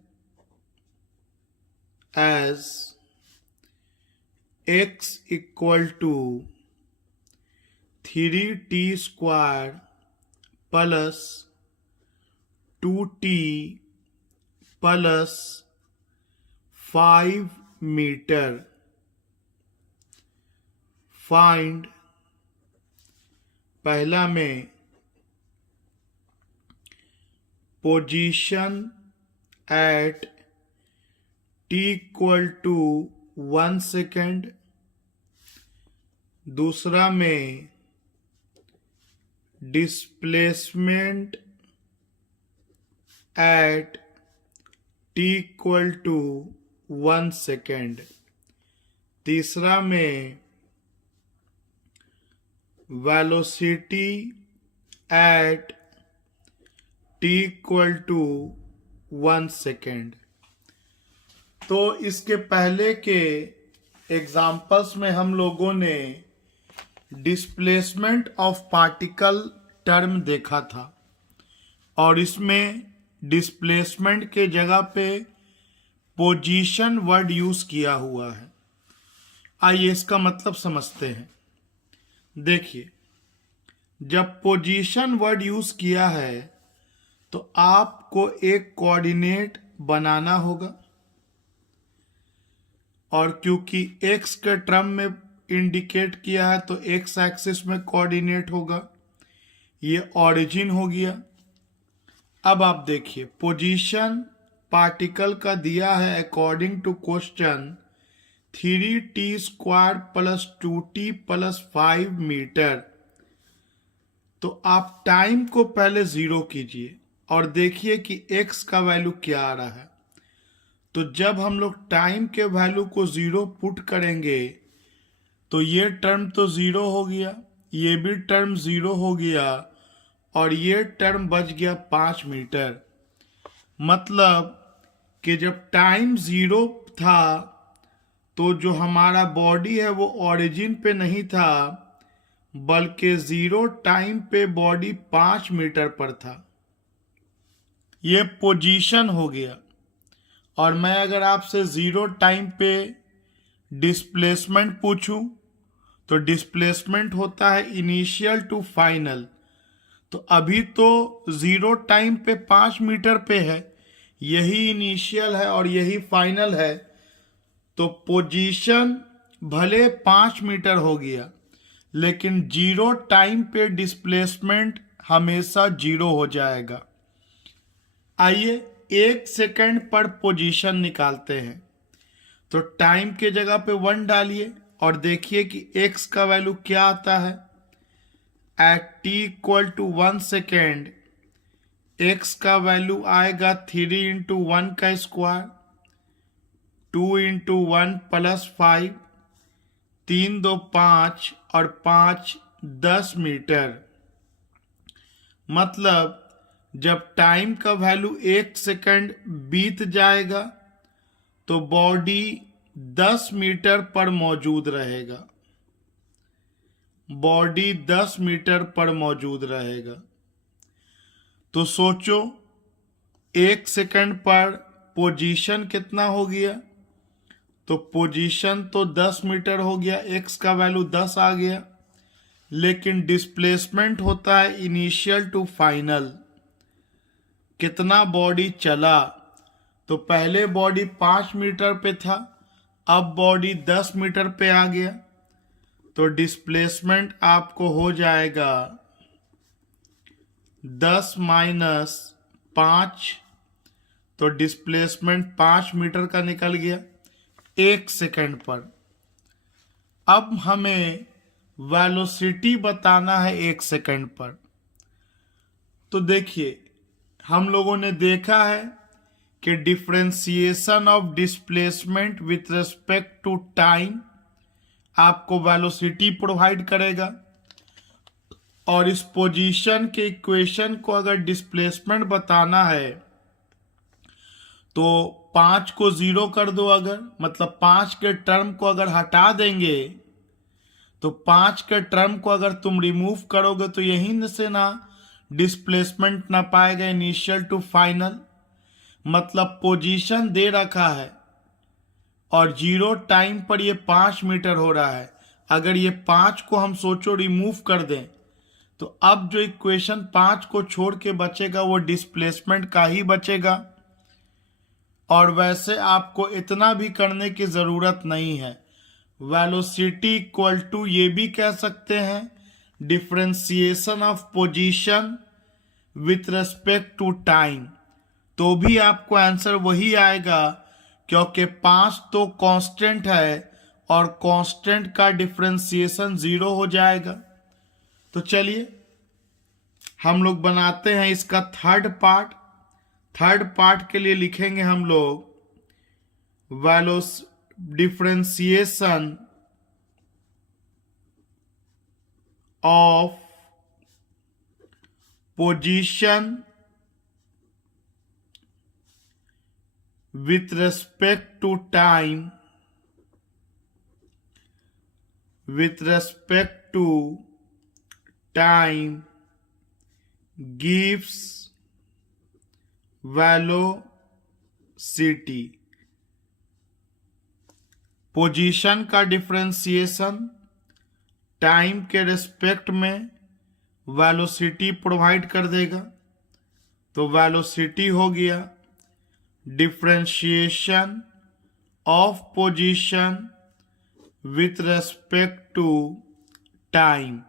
as x equal to 3t² plus 2t plus 5 meter। Find पहला में position at t equal to 1 second, दूसरा में displacement at t equal to 1 second, तीसरा में velocity at t equal to 1 second. तो इसके पहले के एग्जाम्पल्स में हम लोगों ने डिस्प्लेसमेंट ऑफ पार्टिकल टर्म देखा था और इसमें डिस्प्लेसमेंट के जगह पे पोजीशन वर्ड यूज किया हुआ है। आइए इसका मतलब समझते हैं। देखिए, जब पोजीशन वर्ड यूज किया है तो आपको एक कोऑर्डिनेट बनाना होगा और क्योंकि x के टर्म में इंडिकेट किया है तो x एक्सिस में कोऑर्डिनेट होगा। ये ऑरिजिन हो गया। अब आप देखिए, पोजीशन पार्टिकल का दिया है according to question 3t² + 2t + 5 metre. तो आप टाइम को पहले 0 कीजिए और देखिए कि x का वैल्यू क्या आ रहा है। तो जब हम लोग टाइम के वैल्यू को 0 पुट करेंगे तो ये टर्म तो 0 हो गया, ये भी टर्म 0 हो गया और ये टर्म बच गया 5 मीटर। मतलब कि जब टाइम 0 था तो जो हमारा बॉडी है वो ओरिजिन पे नहीं था बल्कि 0 टाइम पे बॉडी 5 मीटर पर था। ये पोजीशन हो गया। और मैं अगर आपसे 0 टाइम पे डिस्प्लेसमेंट पूछूं तो डिस्प्लेसमेंट होता है इनिशियल टू फाइनल। तो अभी तो 0 टाइम पे 5 मीटर पे है, यही इनिशियल है और यही फाइनल है। तो पोजीशन भले 5 मीटर हो गया लेकिन 0 टाइम पे डिस्प्लेसमेंट हमेशा 0 हो जाएगा। आइए 1 सेकेंड पर पोजीशन निकालते हैं। तो टाइम के जगह पे 1 डालिए और देखिए कि x का वैल्यू क्या आता है। At t equal to 1 second x का वैल्यू आएगा 3 × 1 का स्क्वायर, 2 × 1 + 5, 3 2 5 और 5 10 मीटर। मतलब जब टाइम का वैल्यू 1 सेकेंड बीत जाएगा तो बॉडी 10 मीटर पर मौजूद रहेगा। बॉडी 10 मीटर पर मौजूद रहेगा। तो सोचो 1 सेकेंड पर पोजीशन कितना हो गया। तो पोजीशन तो 10 मीटर हो गया, x का वैल्यू 10 आ गया। लेकिन डिस्प्लेसमेंट होता है इनिशियल टू फाइनल। कितना बॉडी चला। तो पहले बॉडी 5 मीटर पे था, अब बॉडी 10 मीटर पे आ गया। तो डिस्प्लेसमेंट आपको हो जाएगा 10 - 5। तो डिस्प्लेसमेंट 5 मीटर का निकल गया 1 सेकेंड पर। अब हमें वेलोसिटी बताना है 1 सेकेंड पर। तो देखिए, हम लोगों ने देखा है कि differentiation of displacement with respect to time आपको वेलोसिटी प्रोवाइड करेगा और इस पोजीशन के इक्वेशन को अगर डिस्प्लेसमेंट बताना है तो 5 को 0 कर दो। अगर मतलब 5 के टर्म को अगर हटा देंगे तो 5 के टर्म को अगर तुम रिमूव करोगे तो यहीं से ना डिस्प्लेसमेंट ना पाएगा इनिशियल टू फाइनल। मतलब पोजीशन दे रखा है और 0 टाइम पर ये 5 मीटर हो रहा है। अगर ये 5 को हम सोचो रिमूव कर दें तो अब जो इक्वेशन 5 को छोड़ के बचेगा वो डिस्प्लेसमेंट का ही बचेगा। और वैसे आपको इतना भी करने की जरूरत नहीं है। वेलोसिटी इक्वल टू ये भी कह सकते हैं differentiation of position with respect to time. तो भी आपको आंसर वही आएगा क्योंकि 5 तो कांस्टेंट है और कांस्टेंट का डिफरेंशिएशन 0 हो जाएगा। तो चलिए हम लोग बनाते हैं इसका थर्ड पार्ट। थर्ड पार्ट के लिए लिखेंगे हम लोग differentiation of position with respect to time gives velocity। Position का डिफरेंशिएशन टाइम के रिस्पेक्ट में वेलोसिटी प्रोवाइड कर देगा। तो वेलोसिटी हो गया differentiation of position with respect to time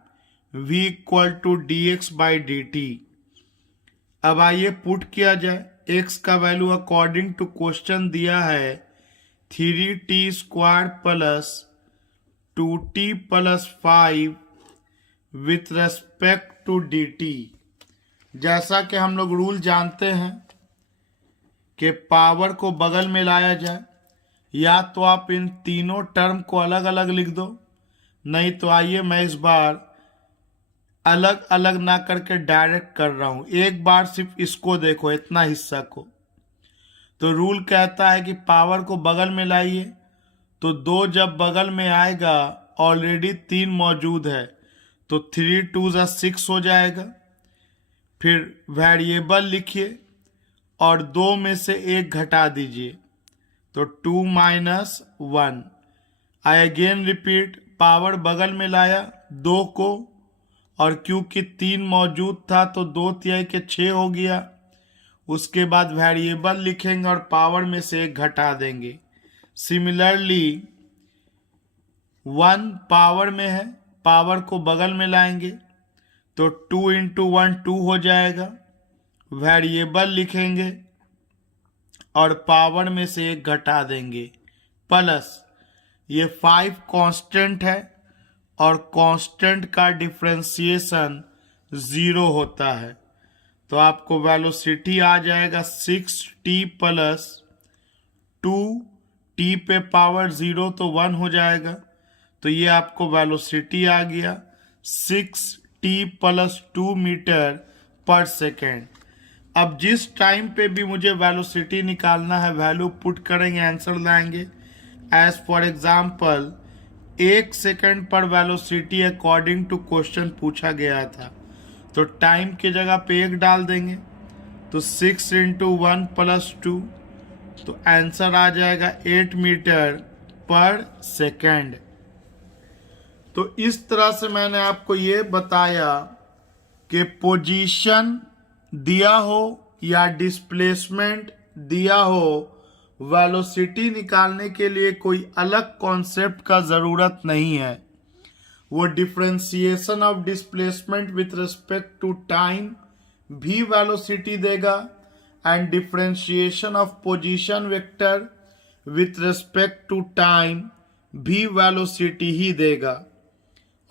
v equal to dx by dt। अब आइए पुट किया जाए। x का वैल्यू अकॉर्डिंग टू क्वेश्चन दिया है 3t square plus 2t plus 5 with respect to dt। जैसा कि हम लोग रूल जानते हैं कि पावर को बगल में लाया जाए, या तो आप इन तीनों टर्म को अलग अलग लिख दो, नहीं तो आइए मैं इस बार अलग अलग ना करके डायरेक्ट कर रहा हूं। एक बार सिर्फ इसको देखो, इतना हिस्सा को। तो रूल कहता है कि पावर को बगल में लाइए, तो 2 जब बगल में आएगा ऑलरेडी 3 मौजूद है, तो 3 2 6 हो जाएगा। फिर वेरिएबल लिखिए और 2 में से 1 घटा दीजिए, तो 2 minus 1। I again repeat, power बगल में लाया 2 को, और क्योंकि 3 मौजूद था तो 2 तिहाई के 6 हो गया। उसके बाद वेरिएबल लिखेंगे और पावर में से 1 घटा देंगे। सिमिलरली 1 पावर में है, पावर को बगल में लाएंगे तो 2 इंटू 1 2 हो जाएगा। वेरिएबल लिखेंगे और पावर में से 1 घटा देंगे, प्लस ये 5 कांस्टेंट है और कांस्टेंट का डिफरेंशिएशन 0 होता है। तो आपको वेलोसिटी आ जाएगा 6t प्लस 2t पे पावर 0 तो 1 हो जाएगा। तो ये आपको वेलोसिटी आ गया 6t प्लस 2 मीटर पर सेकेंड। अब जिस टाइम पे भी मुझे वेलोसिटी निकालना है, वैल्यू पुट करेंगे, आंसर लाएंगे। एज फॉर एग्जाम्पल 1 सेकेंड पर वेलोसिटी अकॉर्डिंग टू क्वेश्चन पूछा गया था, तो टाइम की जगह पे 1 डाल देंगे, तो 6 इंटू 1 प्लस 2, तो आंसर आ जाएगा 8 मीटर पर सेकेंड। तो इस तरह से मैंने आपको ये बताया कि पोजीशन दिया हो या डिस्प्लेसमेंट दिया हो, वेलोसिटी निकालने के लिए कोई अलग कॉन्सेप्ट का ज़रूरत नहीं है। वो differentiation of displacement with respect to time भी वेलोसिटी देगा, and differentiation of position vector with respect to time भी वेलोसिटी ही देगा।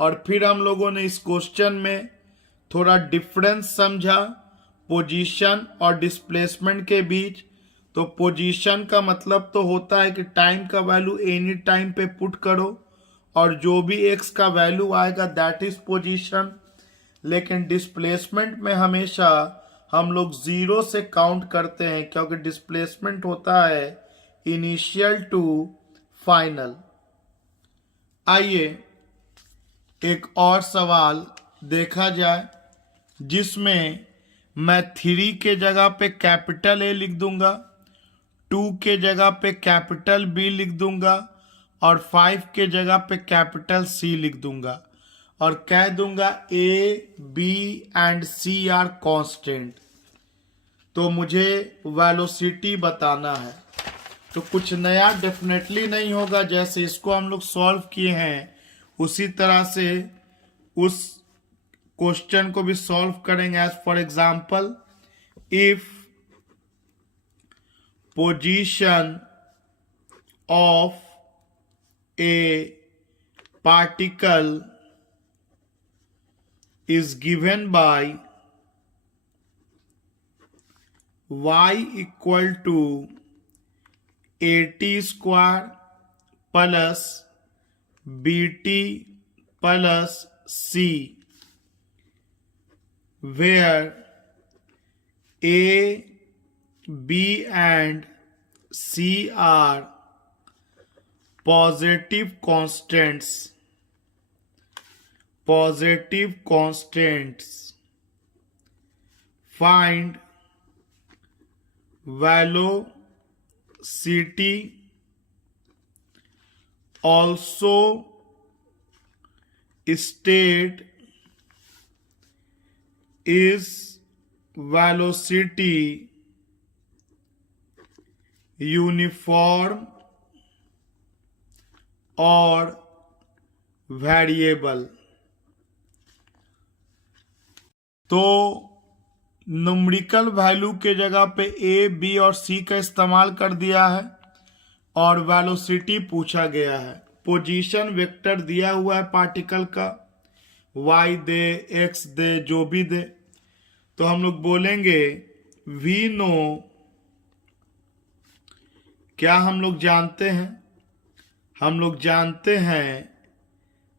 और फिर हम लोगों ने इस क्वेश्चन में थोड़ा डिफरेंस समझा पोजीशन और डिस्प्लेसमेंट के बीच। तो पोजीशन का मतलब तो होता है कि टाइम का वैल्यू एनी टाइम पे पुट करो और जो भी एक्स का वैल्यू आएगा दैट इज पोजीशन। लेकिन डिस्प्लेसमेंट में हमेशा हम लोग 0 से काउंट करते हैं, क्योंकि डिस्प्लेसमेंट होता है इनिशियल टू फाइनल। आइए एक और सवाल देखा जाए, जिसमें मैं 3 के जगह पे कैपिटल ए लिख दूंगा, 2 के जगह पे कैपिटल बी लिख दूंगा और 5 के जगह पे कैपिटल सी लिख दूंगा और कह दूंगा A B and C are constant. तो मुझे वेलोसिटी बताना है। तो कुछ नया डेफिनेटली नहीं होगा, जैसे इसको हम लोग सॉल्व किए हैं उसी तरह से उस क्वेश्चन को भी सॉल्व करेंगे। As for example, if position of a particle is given by y equal to at square plus bt plus c, where a, b and c are positive constants. Find velocity. Also state is velocity uniform और वेरिएबल। तो न्यूमेरिकल वैल्यू के जगह पे ए, बी और सी का इस्तेमाल कर दिया है और वेलोसिटी पूछा गया है। पोजीशन वेक्टर दिया हुआ है पार्टिकल का, वाई दे, एक्स दे, जो भी दे। तो हम लोग बोलेंगे वी नो, क्या हम लोग जानते हैं? हम लोग जानते हैं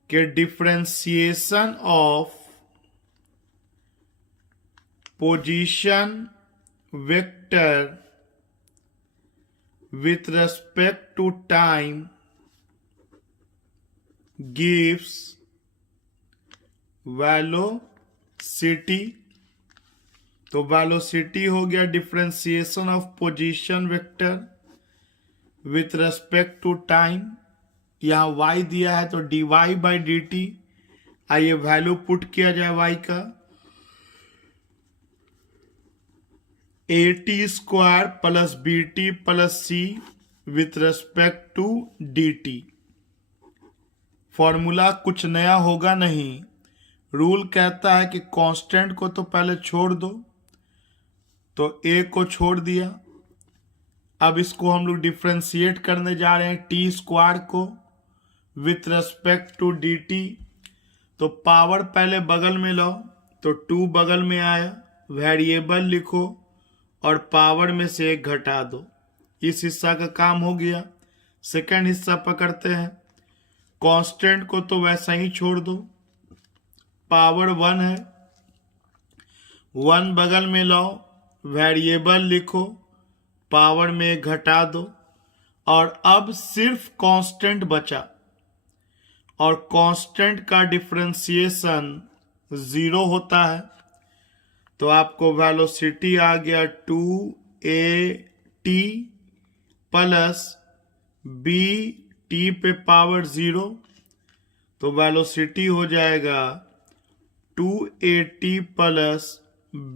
कि differentiation of position vector with respect to time gives velocity। तो velocity हो गया differentiation of position vector with respect to time. यहाँ y दिया है तो dy बाई डी टी। आइए वैल्यू पुट किया जाए y का, at square plus bt plus c with respect to dt। Formula कुछ नया होगा नहीं, रूल कहता है कि कांस्टेंट को तो पहले छोड़ दो, तो a को छोड़ दिया। अब इसको हम लोग डिफ्रेंशिएट करने जा रहे हैं t स्क्वायर को विथ रेस्पेक्ट टू dt। तो पावर पहले बगल में लाओ, तो 2 बगल में आया, वेरिएबल लिखो और पावर में से 1 घटा दो। इस हिस्सा का काम हो गया। सेकंड हिस्सा पकड़ते हैं। कांस्टेंट को तो वैसा ही छोड़ दो, पावर 1 है, 1 बगल में लाओ, वेरिएबल लिखो, पावर में 1 घटा दो और अब सिर्फ कांस्टेंट बचा और कांस्टेंट का डिफरेंशिएशन 0 होता है। तो आपको वेलोसिटी आ गया 2at प्लस bt पे पावर 0। तो वेलोसिटी हो जाएगा 2at plus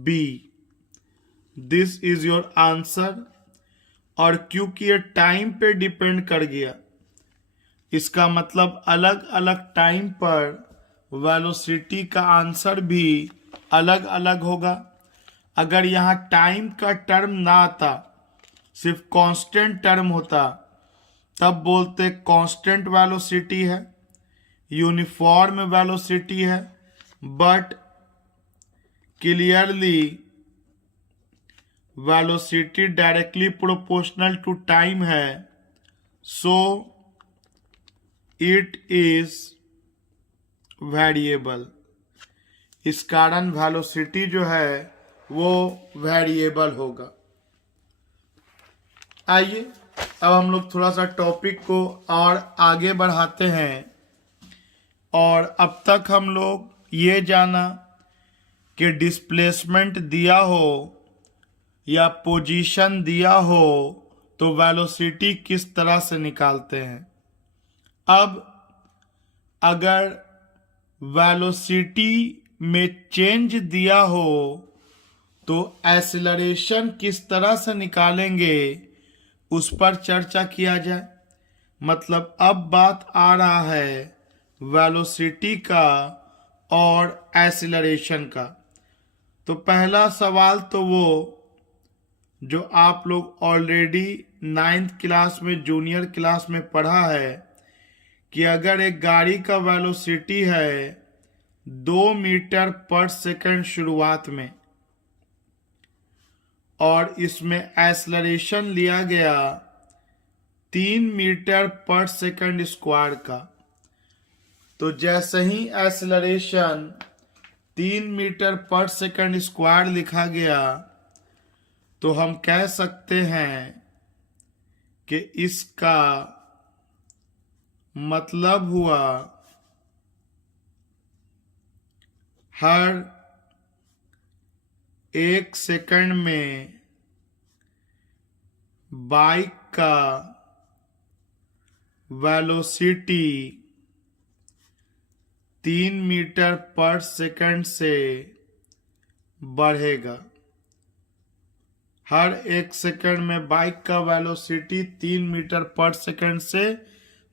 b। This is your answer. और क्योंकि ये टाइम पे डिपेंड कर गया, इसका मतलब अलग अलग टाइम पर वेलोसिटी का आंसर भी अलग अलग होगा। अगर यहाँ टाइम का टर्म ना आता, सिर्फ कांस्टेंट टर्म होता, तब बोलते कांस्टेंट वेलोसिटी है, यूनिफॉर्म वेलोसिटी है। But clearly velocity directly proportional to time है, सो इट इज वेरिएबल। इस कारण वेलोसिटी जो है वो वेरिएबल होगा। आइए अब हम लोग थोड़ा सा टॉपिक को और आगे बढ़ाते हैं। और अब तक हम लोग ये जाना कि डिस्प्लेसमेंट दिया हो या पोजीशन दिया हो तो वेलोसिटी किस तरह से निकालते हैं। अब अगर वेलोसिटी में चेंज दिया हो तो एक्सीलरेशन किस तरह से निकालेंगे उस पर चर्चा किया जाए। मतलब अब बात आ रहा है वेलोसिटी का और एक्सीलरेशन का। तो पहला सवाल तो वो जो आप लोग ऑलरेडी 9th क्लास में, जूनियर क्लास में पढ़ा है कि अगर एक गाड़ी का वेलोसिटी है 2 मीटर पर सेकंड शुरुआत में और इसमें एक्सेलरेशन लिया गया 3 मीटर पर सेकंड स्क्वायर का, तो जैसे ही acceleration 3 metre per second square लिखा गया तो हम कह सकते हैं कि इसका मतलब हुआ हर 1 सेकंड में बाइक का वेलोसिटी 3 मीटर पर सेकंड से बढ़ेगा। हर 1 सेकंड में बाइक का वेलोसिटी 3 मीटर पर सेकंड से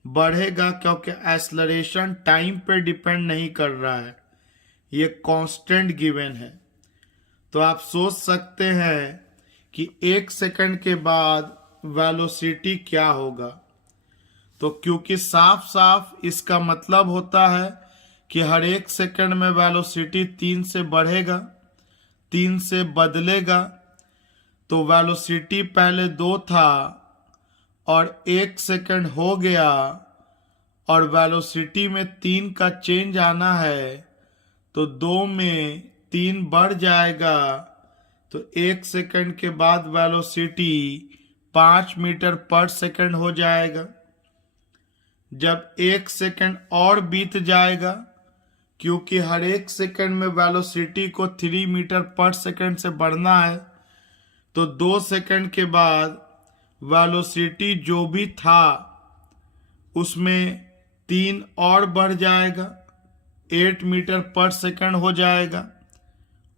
बढ़ेगा, क्योंकि एक्सेलरेशन टाइम पे डिपेंड नहीं कर रहा है, ये कांस्टेंट गिवन है। तो आप सोच सकते हैं कि 1 सेकंड के बाद वेलोसिटी क्या होगा। तो क्योंकि साफ साफ इसका मतलब होता है कि हर 1 सेकंड में वेलोसिटी 3 से बढ़ेगा, 3 से बदलेगा, तो वेलोसिटी पहले 2 था और 1 सेकंड हो गया और वेलोसिटी में 3 का चेंज आना है, तो 2 में 3 बढ़ जाएगा, तो 1 सेकंड के बाद वेलोसिटी 5 मीटर पर सेकंड हो जाएगा। जब 1 सेकंड और बीत जाएगा, क्योंकि हर 1 सेकंड में वेलोसिटी को 3 मीटर पर सेकंड से बढ़ना है, तो 2 सेकंड के बाद वेलोसिटी जो भी था उसमें 3 और बढ़ जाएगा, 8 मीटर पर सेकंड हो जाएगा,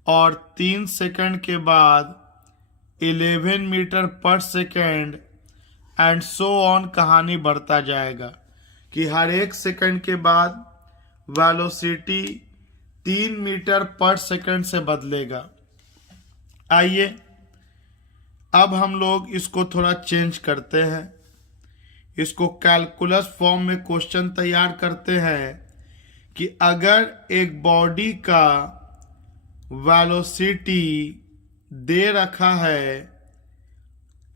और 3 सेकंड के बाद 11 metre per second and so on कहानी बढ़ता जाएगा कि हर 1 सेकंड के बाद वेलोसिटी 3 मीटर पर सेकंड से बदलेगा। आइए अब हम लोग इसको थोड़ा चेंज करते हैं, इसको कैलकुलस फॉर्म में क्वेश्चन तैयार करते हैं कि अगर एक बॉडी का वेलोसिटी दे रखा है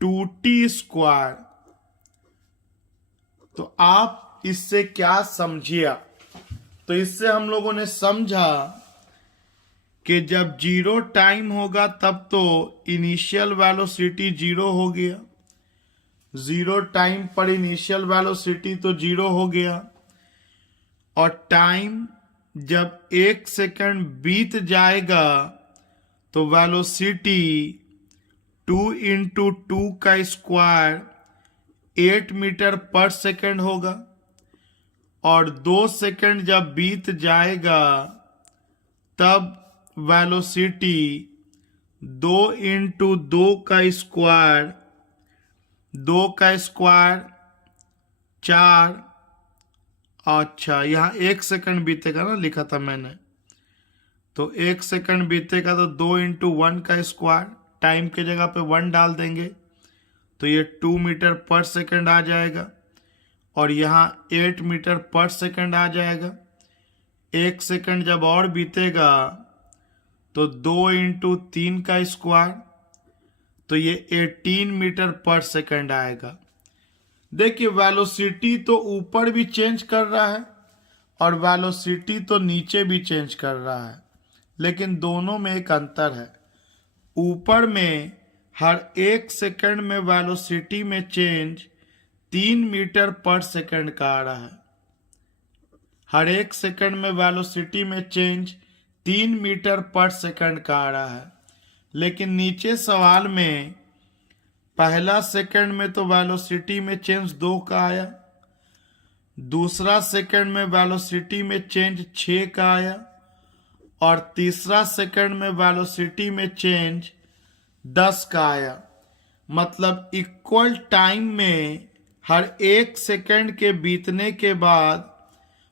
2t स्क्वायर, तो आप इससे क्या समझिए। तो इससे हम लोगों ने समझा कि जब 0 टाइम होगा तब तो इनिशियल वेलोसिटी 0 हो गया, 0 टाइम पर इनिशियल वेलोसिटी तो 0 हो गया, और टाइम जब 1 सेकंड बीत जाएगा तो वेलोसिटी 2 × 2 का स्क्वायर 8 मीटर पर सेकंड होगा, और 2 सेकंड जब बीत जाएगा तब वेलोसिटी 2 × 2 का स्क्वायर, 2 का स्क्वायर 4, अच्छा यहाँ 1 सेकंड बीतेगा ना, लिखा था मैंने, तो 1 सेकंड बीतेगा तो 2 × 1 का स्क्वायर, टाइम के जगह पे 1 डाल देंगे तो ये 2 मीटर पर सेकंड आ जाएगा, और यहाँ 8 मीटर पर सेकंड आ जाएगा। 1 सेकंड जब और बीतेगा तो 2 × 3 का स्क्वायर, तो ये 18 मीटर पर सेकंड आएगा। देखिए वेलोसिटी तो ऊपर भी चेंज कर रहा है और वेलोसिटी तो नीचे भी चेंज कर रहा है, लेकिन दोनों में एक अंतर है। ऊपर में हर 1 सेकंड में वेलोसिटी में चेंज 3 मीटर पर सेकंड का आ रहा है, हर 1 सेकंड में वेलोसिटी में चेंज 3 मीटर पर सेकंड का आ रहा है। लेकिन नीचे सवाल में पहला सेकंड में तो वेलोसिटी में चेंज 2 का आया, दूसरा सेकंड में वेलोसिटी में चेंज 6 का आया, और तीसरा सेकंड में वेलोसिटी में चेंज 10 का आया। मतलब इक्वल टाइम में हर 1 सेकंड के बीतने के बाद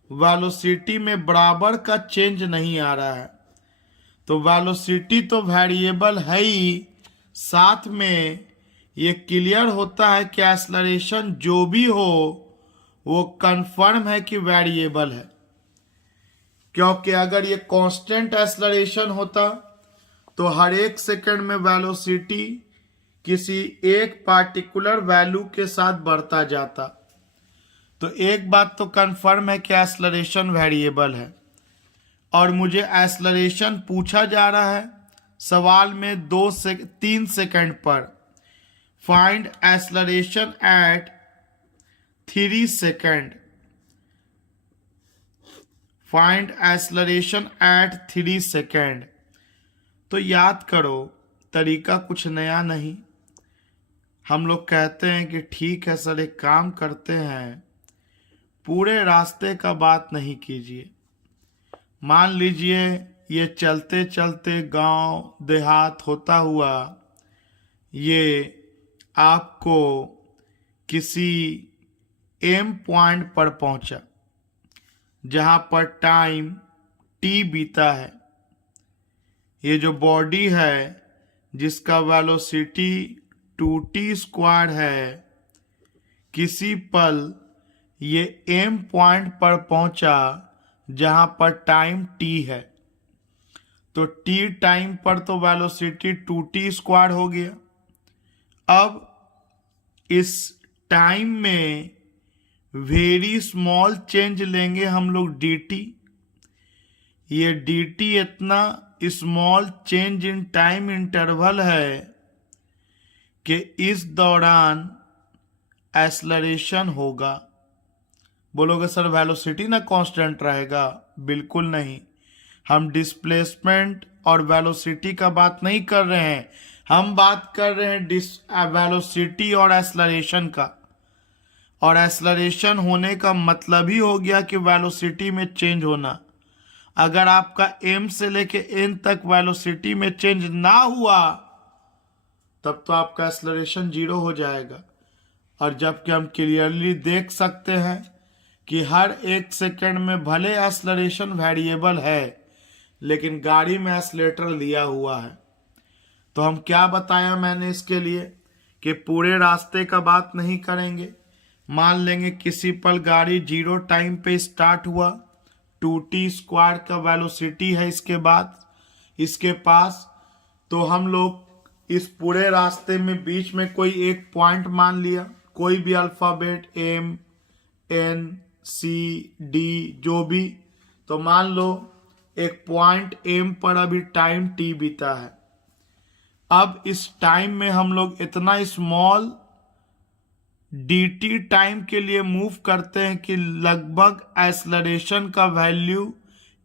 वेलोसिटी में बराबर का चेंज नहीं आ रहा है। तो वेलोसिटी तो वेरिएबल है ही, साथ में ये क्लियर होता है कि एक्सेलरेशन जो भी हो वो कंफर्म है कि वेरिएबल है, क्योंकि अगर ये कांस्टेंट एक्सेलरेशन होता तो हर एक सेकंड में वेलोसिटी किसी एक पार्टिकुलर वैल्यू के साथ बढ़ता जाता। तो एक बात तो कंफर्म है कि एक्सेलरेशन वेरिएबल है। और मुझे एक्सेलरेशन पूछा जा रहा है सवाल में 3 सेकंड पर। Find acceleration at 3 second. Find acceleration at 3 second. तो याद करो, तरीका कुछ नया नहीं। हम लोग कहते हैं कि ठीक है सर, एक काम करते हैं, पूरे रास्ते का बात नहीं कीजिए। मान लीजिए ये चलते चलते गांव देहात होता हुआ ये आपको किसी एम पॉइंट पर पहुंचा जहां पर टाइम टी बीता है। ये जो बॉडी है जिसका वेलोसिटी 2t² है, किसी पल ये एम पॉइंट पर पहुंचा जहां पर टाइम t है। तो t टाइम पर तो वेलोसिटी 2t² हो गया। अब इस टाइम में वेरी स्मॉल चेंज लेंगे हम लोग dt। ये dt इतना small change in time interval है कि इस दौरान एक्सेलरेशन होगा। बोलोगे सर वेलोसिटी ना कांस्टेंट रहेगा? बिल्कुल नहीं। हम डिस्प्लेसमेंट और वेलोसिटी का बात नहीं कर रहे हैं, हम बात कर रहे हैं वेलोसिटी और एक्सेलरेशन का। और एक्सेलरेशन होने का मतलब ही हो गया कि वेलोसिटी में चेंज होना। अगर आपका m से लेके n तक वेलोसिटी में चेंज ना हुआ तब तो आपका एक्सेलरेशन 0 हो जाएगा। और जबकि हम क्लियरली देख सकते हैं कि हर एक सेकंड में भले एक्सेलरेशन वेरिएबल है लेकिन गाड़ी में एक्सेलेरेटर लिया हुआ है। तो हम क्या बताया मैंने इसके लिए कि पूरे रास्ते का बात नहीं करेंगे। मान लेंगे किसी पल गाड़ी 0 टाइम पे स्टार्ट हुआ, 2t² का वेलोसिटी है इसके पास। तो हम लोग इस पूरे रास्ते में बीच में कोई एक पॉइंट मान लिया, कोई भी alphabet m n c d जो भी। तो मान लो एक पॉइंट m पर अभी टाइम t बीता है। अब इस टाइम में हम लोग इतना स्मॉल dt टाइम के लिए मूव करते हैं कि लगभग एक्सेलरेशन का वैल्यू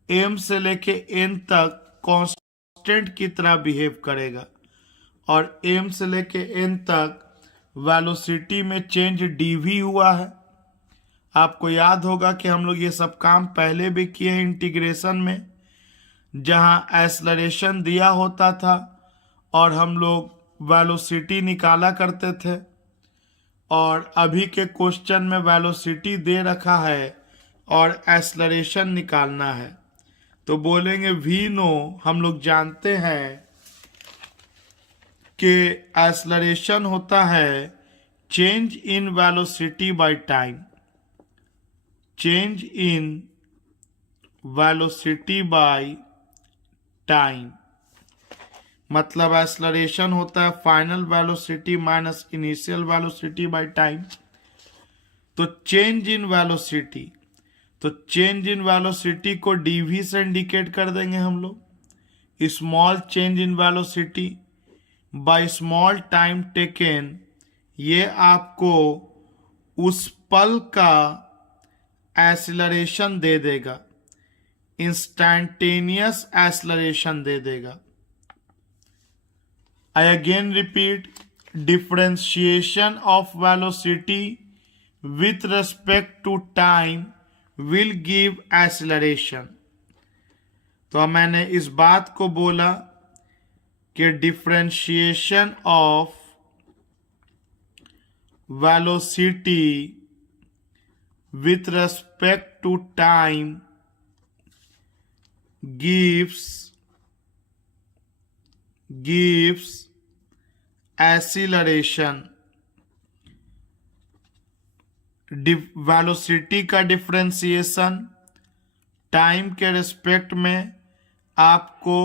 m से लेके n तक कांस्टेंट की तरह बिहेव करेगा। और m से लेके n तक वेलोसिटी में चेंज dv हुआ है। आपको याद होगा कि हम लोग ये सब काम पहले भी किए हैं इंटीग्रेशन में, जहां एक्सेलरेशन दिया होता था और हम लोग वेलोसिटी निकाला करते थे। और अभी के क्वेश्चन में वेलोसिटी दे रखा है और एक्सेलरेशन निकालना है। तो बोलेंगे वी नो, हम लोग जानते हैं कि एक्सेलरेशन होता है change in velocity by time. Change in velocity by time मतलब एक्सेलरेशन होता है final velocity minus initial velocity by time. तो चेंज इन वेलोसिटी, तो चेंज इन वेलोसिटी को dv से इंडिकेट कर देंगे हम लोग। Small change in velocity by small time taken, ये आपको उस पल का एक्सेलरेशन दे देगा, इंस्टैंटेनियस एक्सेलरेशन दे देगा। I again repeat, differentiation of velocity with respect to time will give acceleration। तो मैंने इस बात को बोला कि differentiation of velocity with respect to time gives acceleration, velocity का डिफरेंशिएशन टाइम के रिस्पेक्ट में आपको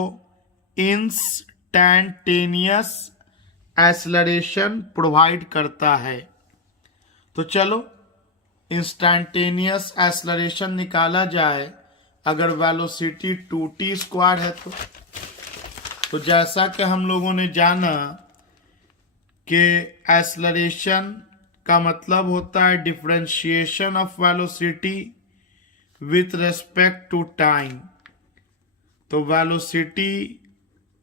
इंस्टैंटेनियस एक्सेलरेशन प्रोवाइड करता है। तो चलो इंस्टैंटेनियस एक्सेलरेशन निकाला जाए अगर वेलोसिटी 2t² है तो जैसा कि हम लोगों ने जाना कि एक्सेलरेशन का मतलब होता है differentiation of velocity with respect to time. तो वेलोसिटी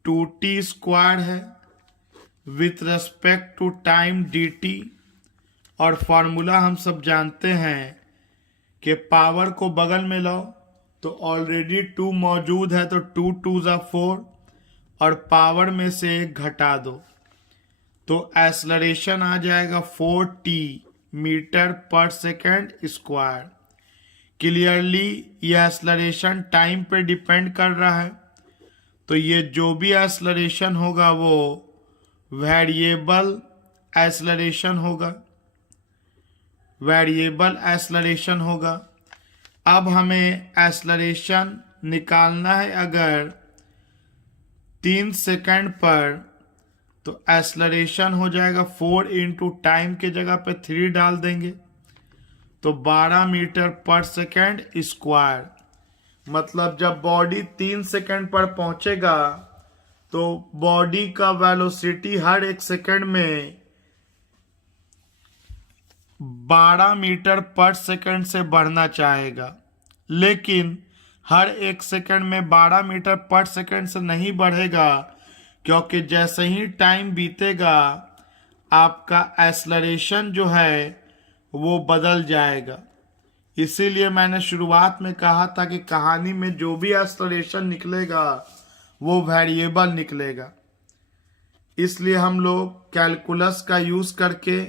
2t² है with respect to time dt, और फॉर्मूला हम सब जानते हैं कि पावर को बगल में लाओ तो ऑलरेडी 2 मौजूद है तो 2 2 4 और पावर में से 1 घटा दो तो एक्सेलरेशन आ जाएगा 4t मीटर पर सेकेंड स्क्वायर। क्लियरली यह एक्सेलरेशन टाइम पे डिपेंड कर रहा है, तो ये जो भी एक्सेलरेशन होगा वो वेरिएबल एक्सेलरेशन होगा, वेरिएबल एक्सेलरेशन होगा। अब हमें एक्सेलरेशन निकालना है अगर 3 सेकंड पर, तो एक्सेलरेशन हो जाएगा 4 इंटू टाइम के जगह पे 3 डाल देंगे तो 12 मीटर पर सेकेंड स्क्वायर। मतलब जब बॉडी 3 सेकंड पर पहुंचेगा तो बॉडी का वेलोसिटी हर 1 सेकंड में 12 मीटर पर सेकंड से बढ़ना चाहेगा, लेकिन हर 1 सेकंड में 12 मीटर पर सेकंड से नहीं बढ़ेगा, क्योंकि जैसे ही टाइम बीतेगा आपका एक्सेलरेशन जो है वो बदल जाएगा। इसीलिए मैंने शुरुआत में कहा था कि कहानी में जो भी एक्सेलरेशन निकलेगा वो वेरिएबल निकलेगा। इसलिए हम लोग कैलकुलस का यूज करके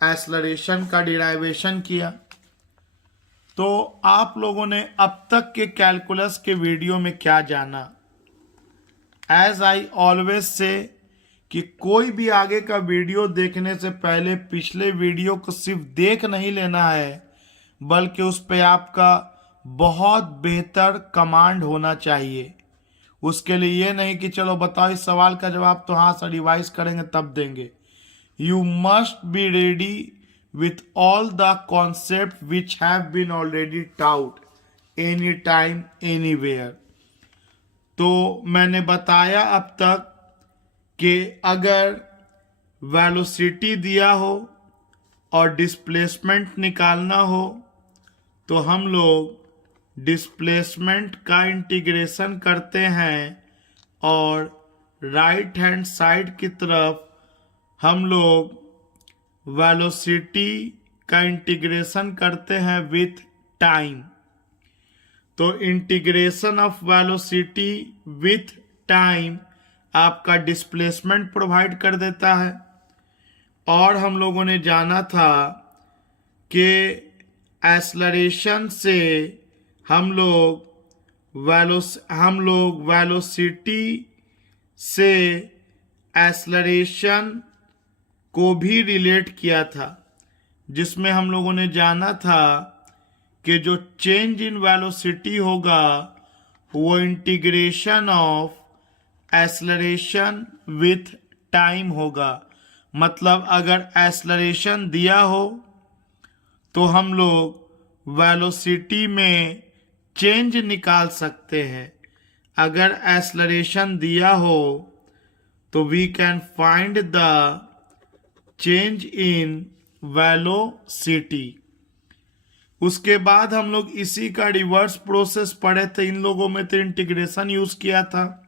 एक्सेलरेशन का डिराइवेशन किया। तो आप लोगों ने अब तक के कैलकुलस के वीडियो में क्या जाना? एज आई ऑलवेज से कि कोई भी आगे का वीडियो देखने से पहले पिछले वीडियो को सिर्फ देख नहीं लेना है, बल्कि उस पे आपका बहुत बेहतर कमांड होना चाहिए। उसके लिए ये नहीं कि चलो बताओ इस सवाल का जवाब तो हाँ सर रिवाइज करेंगे तब देंगे। You must be ready with all the concept which have been already taught any time anywhere. तो मैंने बताया अब तक कि अगर वेलोसिटी दिया हो और डिस्प्लेसमेंट निकालना हो तो हम लोग डिस्प्लेसमेंट का इंटीग्रेशन करते हैं और राइट हैंड साइड की तरफ हम लोग वेलोसिटी का इंटीग्रेशन करते हैं विथ टाइम। तो integration of velocity with time आपका डिस्प्लेसमेंट प्रोवाइड कर देता है। और हम लोगों ने जाना था कि एक्सेलरेशन से हम लोग वेलोसिटी से एक्सेलरेशन को भी रिलेट किया था, जिसमें हम लोगों ने जाना था कि जो चेंज इन वेलोसिटी होगा वो integration of acceleration with time होगा। मतलब अगर एक्सेलरेशन दिया हो तो हम लोग वेलोसिटी में चेंज निकाल सकते हैं। अगर एक्सेलरेशन दिया हो तो we can find the change in velocity. उसके बाद हम लोग इसी का रिवर्स प्रोसेस पढ़े थे। इन लोगों में तो इंटीग्रेशन यूज किया था।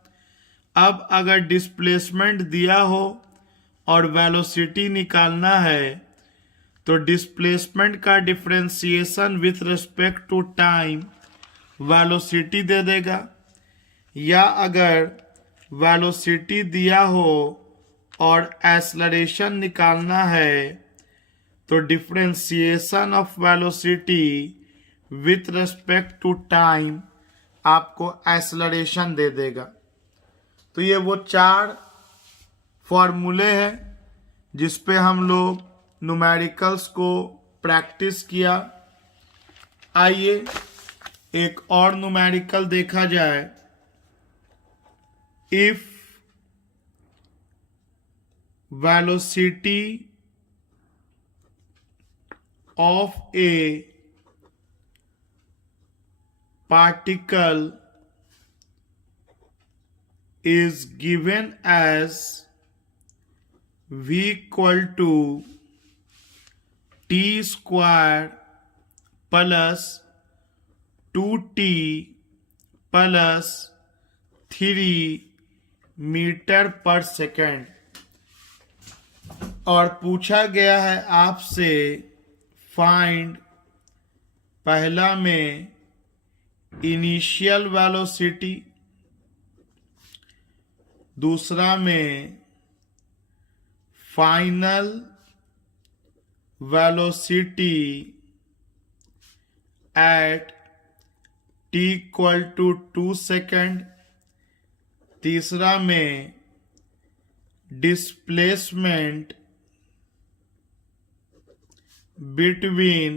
अब अगर डिस्प्लेसमेंट दिया हो और वेलोसिटी निकालना है तो डिस्प्लेसमेंट का differentiation with respect to time velocity दे देगा, या अगर वेलोसिटी दिया हो और एक्सेलरेशन निकालना है तो differentiation of velocity with respect to time आपको एक्सेलरेशन दे देगा। तो ये वो 4 फॉर्मूले हैं जिस पे हम लोग न्यूमेरिकल्स को प्रैक्टिस किया। आइए एक और न्यूमेरिकल देखा जाए। If velocity of A particle is given as v equal to t square plus 2t plus 3 metre पर सेकेंड, और पूछा गया है आपसे फाइंड पहला में इनिशियल वेलोसिटी, दूसरा में final velocity at t equal to 2 second, तीसरा में displacement between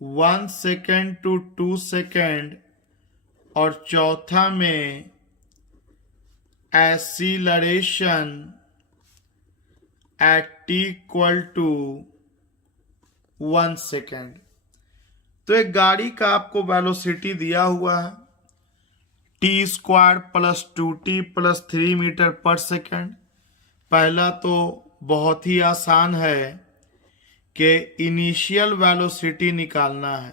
1 second to 2 second, और चौथा में acceleration at t equal to 1 second. तो एक गाड़ी का आपको वेलोसिटी दिया हुआ है t square plus 2t plus 3 metre पर सेकेंड। पहला तो बहुत ही आसान है कि इनिशियल वेलोसिटी निकालना है,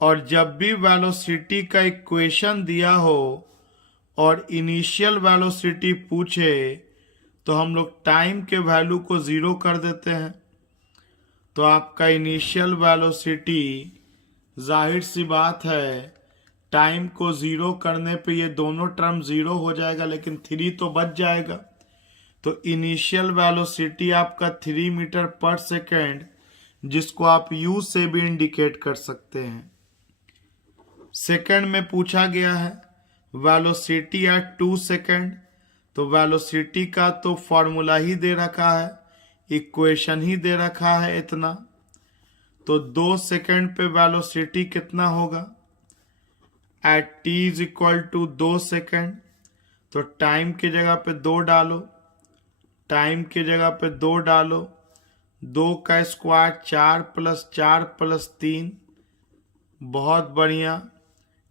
और जब भी वेलोसिटी का इक्वेशन दिया हो और इनिशियल वेलोसिटी पूछे तो हम लोग टाइम के वैल्यू को ज़ीरो कर देते हैं। तो आपका इनिशियल वेलोसिटी, जाहिर सी बात है, टाइम को ज़ीरो करने पे ये दोनों टर्म ज़ीरो हो जाएगा, लेकिन 3 तो बच जाएगा। तो इनिशियल वेलोसिटी आपका 3 मीटर पर सेकेंड, जिसको आप यू से भी इंडिकेट कर सकते हैं। सेकेंड में पूछा गया है वेलोसिटी एट 2 सेकेंड, तो वेलोसिटी का तो फॉर्मूला ही दे रखा है, इक्वेशन ही दे रखा है इतना। तो 2 सेकेंड पे वेलोसिटी कितना होगा at t is equal to 2 second. तो टाइम की जगह पे 2 डालो, टाइम की जगह पे 2 डालो, 2 का स्क्वायर 4 प्लस 4 प्लस 3, बहुत बढ़िया,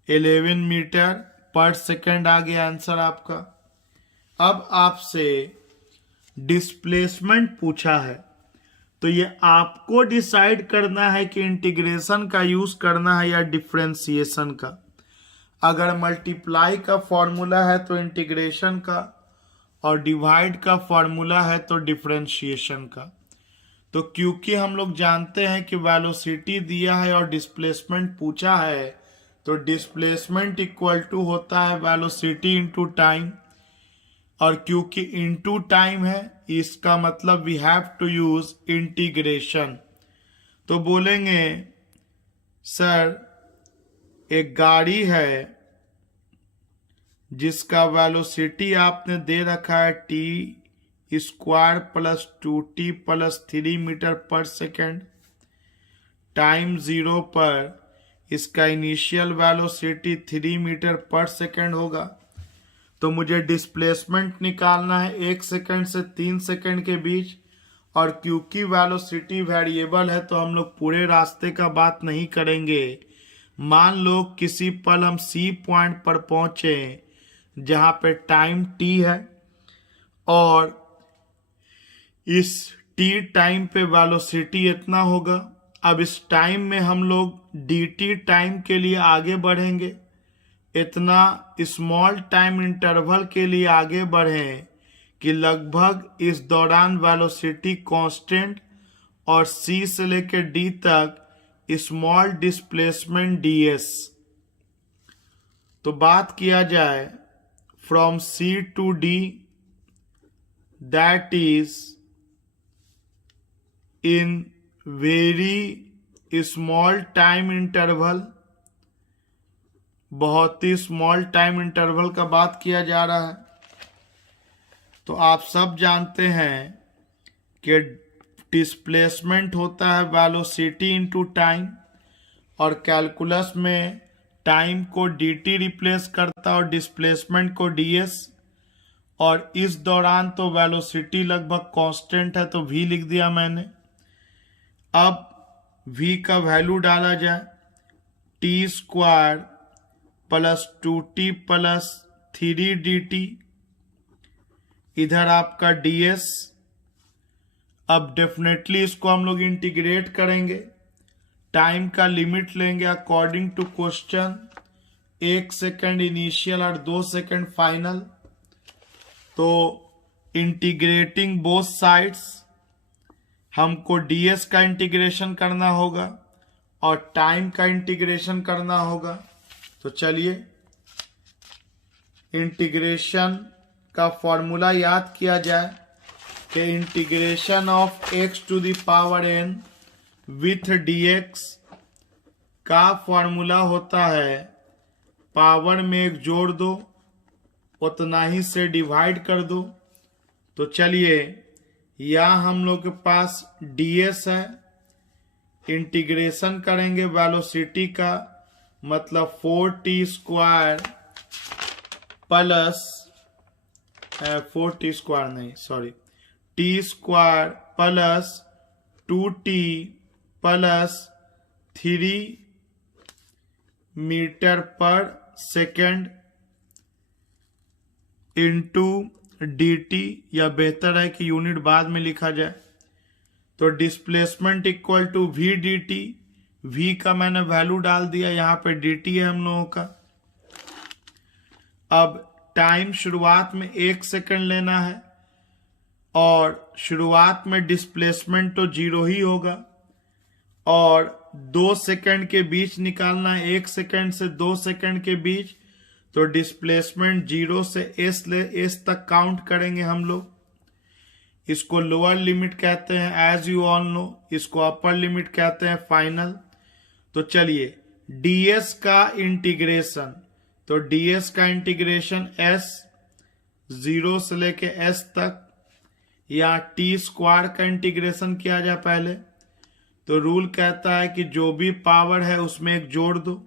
11 मीटर पर सेकेंड आ गया आंसर आपका। अब आपसे डिस्प्लेसमेंट पूछा है, तो ये आपको डिसाइड करना है कि इंटीग्रेशन का यूज करना है या डिफरेंशिएशन का। अगर मल्टीप्लाई का फॉर्मूला है तो इंटीग्रेशन का, और डिवाइड का फॉर्मूला है तो डिफरेंशिएशन का। तो क्योंकि हम लोग जानते हैं कि वेलोसिटी दिया है और डिस्प्लेसमेंट पूछा है, तो डिस्प्लेसमेंट इक्वल टू होता है वेलोसिटी इंटू टाइम, और क्योंकि इंटू टाइम है इसका मतलब we have to use integration. तो बोलेंगे सर एक गाड़ी है जिसका वेलोसिटी आपने दे रखा है t square plus 2t plus 3 metre पर सेकेंड, टाइम 0 पर इसका इनिशियल वेलोसिटी 3 मीटर पर सेकेंड होगा। तो मुझे डिस्प्लेसमेंट निकालना है 1 सेकेंड से 3 सेकेंड के बीच, और क्योंकि वेलोसिटी वेरिएबल है तो हम लोग पूरे रास्ते का बात नहीं करेंगे। मान लो किसी पल हम C पॉइंट पर पहुंचे जहां पे टाइम t है, और इस t टाइम पे वेलोसिटी इतना होगा। अब इस टाइम में हम लोग dt टाइम के लिए आगे बढ़ेंगे, इतना स्मॉल टाइम इंटरवल के लिए आगे बढ़ें कि लगभग इस दौरान वेलोसिटी कांस्टेंट और C से लेकर D तक स्मॉल डिस्प्लेसमेंट ds। तो बात किया जाए from C to D, that is in very small time interval, बहुत ही स्मॉल टाइम इंटरवल का बात किया जा रहा है। तो आप सब जानते हैं कि डिस्प्लेसमेंट होता है वेलोसिटी इनटू टाइम, और कैलकुलस में टाइम को dt रिप्लेस करता है और डिस्प्लेसमेंट को ds, और इस दौरान तो वेलोसिटी लगभग कांस्टेंट है तो v लिख दिया मैंने। अब v का वैल्यू डाला जाए, T square plus 2t plus 3dt, इधर आपका ds। अब डेफिनेटली इसको हम लोग इंटीग्रेट करेंगे, टाइम का लिमिट लेंगे according to question, 1 second initial और 2 सेकेंड फाइनल। तो इंटीग्रेटिंग बोथ साइड्स हमको ds का इंटीग्रेशन करना होगा और टाइम का इंटीग्रेशन करना होगा। तो चलिए इंटीग्रेशन का फॉर्मूला याद किया जाए कि integration of x to the power n with dx का फॉर्मूला होता है पावर में एक जोड़ दो उतना ही से डिवाइड कर दो। तो चलिए यहाँ हम लोग के पास ds है, इंटीग्रेशन करेंगे वेलोसिटी का, मतलब 4t square plus 4t square नहीं sorry t square plus 2t plus 3 metre पर सेकेंड इंटू dt, या बेहतर है कि यूनिट बाद में लिखा जाए। तो displacement equal to v dt, v का मैंने वैल्यू डाल दिया, यहाँ पे dt है हम लोगों का। अब टाइम शुरुआत में 1 सेकेंड लेना है और शुरुआत में डिस्प्लेसमेंट तो 0 ही होगा, और 2 सेकेंड के बीच निकालना है, 1 सेकेंड से 2 सेकेंड के बीच। तो डिस्प्लेसमेंट 0 से s तक काउंट करेंगे हम लोग। इसको लोअर लिमिट कहते हैं एज यू ऑल नो, इसको अपर लिमिट कहते हैं फाइनल। तो चलिए ds का इंटीग्रेशन, तो ds का इंटीग्रेशन s 0 से लेके s तक, या t स्क्वायर का इंटीग्रेशन किया जाए पहले। तो रूल कहता है कि जो भी पावर है उसमें एक जोड़ दो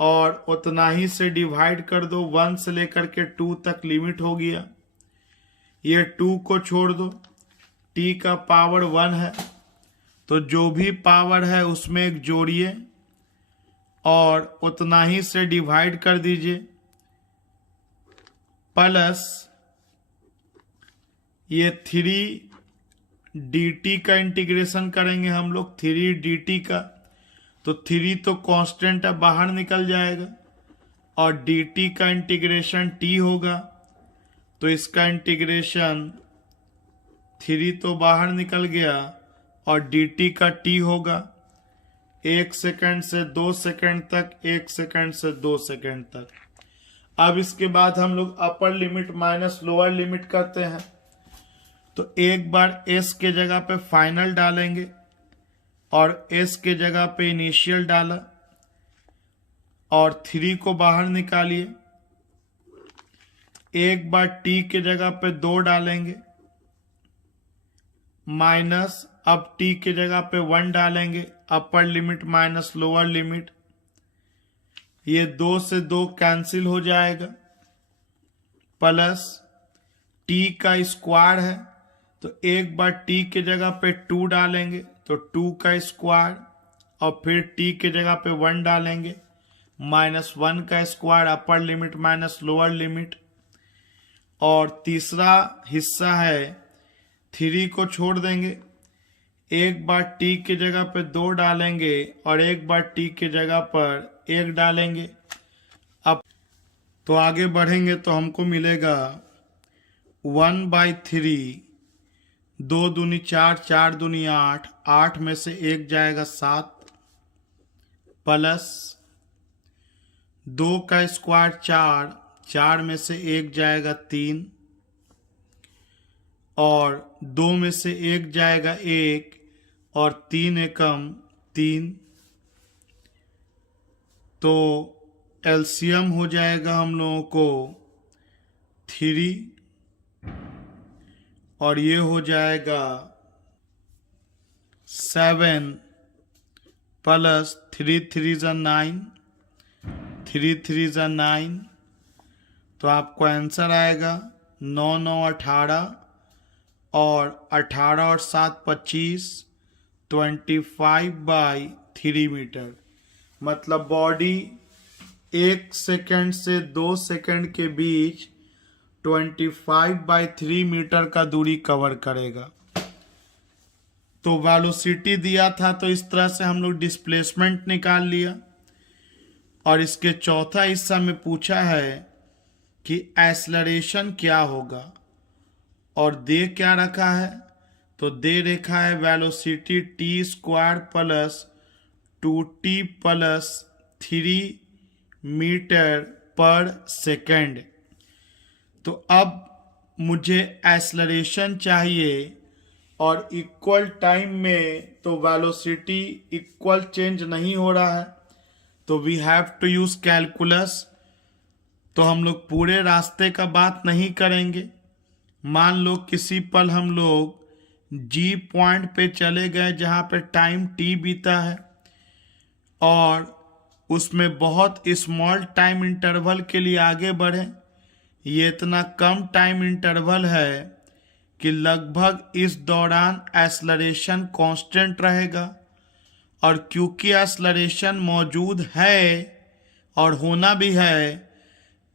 और उतना ही से डिवाइड कर दो, 1 से लेकर के 2 तक लिमिट हो गया। ये 2 को छोड़ दो, t का पावर 1 है तो जो भी पावर है उसमें एक जोड़िए और उतना ही से डिवाइड कर दीजिए, प्लस ये 3 dt का इंटीग्रेशन करेंगे हम लोग, 3 dt का। तो 3 तो कांस्टेंट है, बाहर निकल जाएगा, और dt का इंटीग्रेशन t होगा। तो इसका इंटीग्रेशन 3 तो बाहर निकल गया और dt का t होगा 1 सेकेंड से 2 सेकेंड तक, 1 सेकेंड से 2 सेकेंड तक। अब इसके बाद हम लोग upper limit minus lower limit करते हैं। तो एक बार s के जगह पे फाइनल डालेंगे और s के जगह पे इनिशियल डाला और 3 को बाहर निकालिए। एक बार t के जगह पे 2 डालेंगे माइनस, अब t के जगह पे 1 डालेंगे, upper limit minus lower limit, ये 2 से 2 कैंसिल हो जाएगा, प्लस t का स्क्वायर है तो एक बार t के जगह पे 2 डालेंगे तो 2 का स्क्वायर, और फिर t के जगह पे 1 डालेंगे माइनस 1 का square, upper limit minus lower limit. और तीसरा हिस्सा है 3 को छोड़ देंगे, एक बार t के जगह पे 2 डालेंगे और एक बार t के जगह पर 1 डालेंगे। अब तो आगे बढ़ेंगे तो हमको मिलेगा 1/3, 2 दूनी 4, 4 दूनी 8, 8 में से 1 जाएगा 7, प्लस 2 का स्क्वायर 4, 4 में से 1 जाएगा 3, और 2 में से 1 जाएगा 1, और 3 एकम 3। तो एलसीएम हो जाएगा हम लोगों को 3, और ये हो जाएगा 7 प्लस 3 3 ज़ा 9, 3 3 ज़ा 9, तो आपको आंसर आएगा 9 9 18 और 18 और 7 25, 25/3 मीटर। मतलब बॉडी 1 सेकंड से 2 सेकंड के बीच 25/3 मीटर का दूरी कवर करेगा। तो वेलोसिटी दिया था तो इस तरह से हम लोग डिस्प्लेसमेंट निकाल लिया। और इसके चौथा हिस्सा में पूछा है कि एक्सेलरेशन क्या होगा, और दे क्या रखा है, तो दे रखा है velocity t² plus 2t plus 3 metre पर सेकेंड। तो अब मुझे एक्सेलरेशन चाहिए और इक्वल टाइम में, तो वेलोसिटी इक्वल चेंज नहीं हो रहा है, तो we have to use calculus. तो हम लोग पूरे रास्ते का बात नहीं करेंगे। मान लो किसी पल हम लोग G पॉइंट पे चले गए जहाँ पे टाइम t बीता है, और उसमें बहुत स्मॉल टाइम इंटरवल के लिए आगे बढ़े। ये इतना कम टाइम इंटरवल है कि लगभग इस दौरान एक्सेलरेशन कांस्टेंट रहेगा, और क्योंकि एक्सेलरेशन मौजूद है और होना भी है,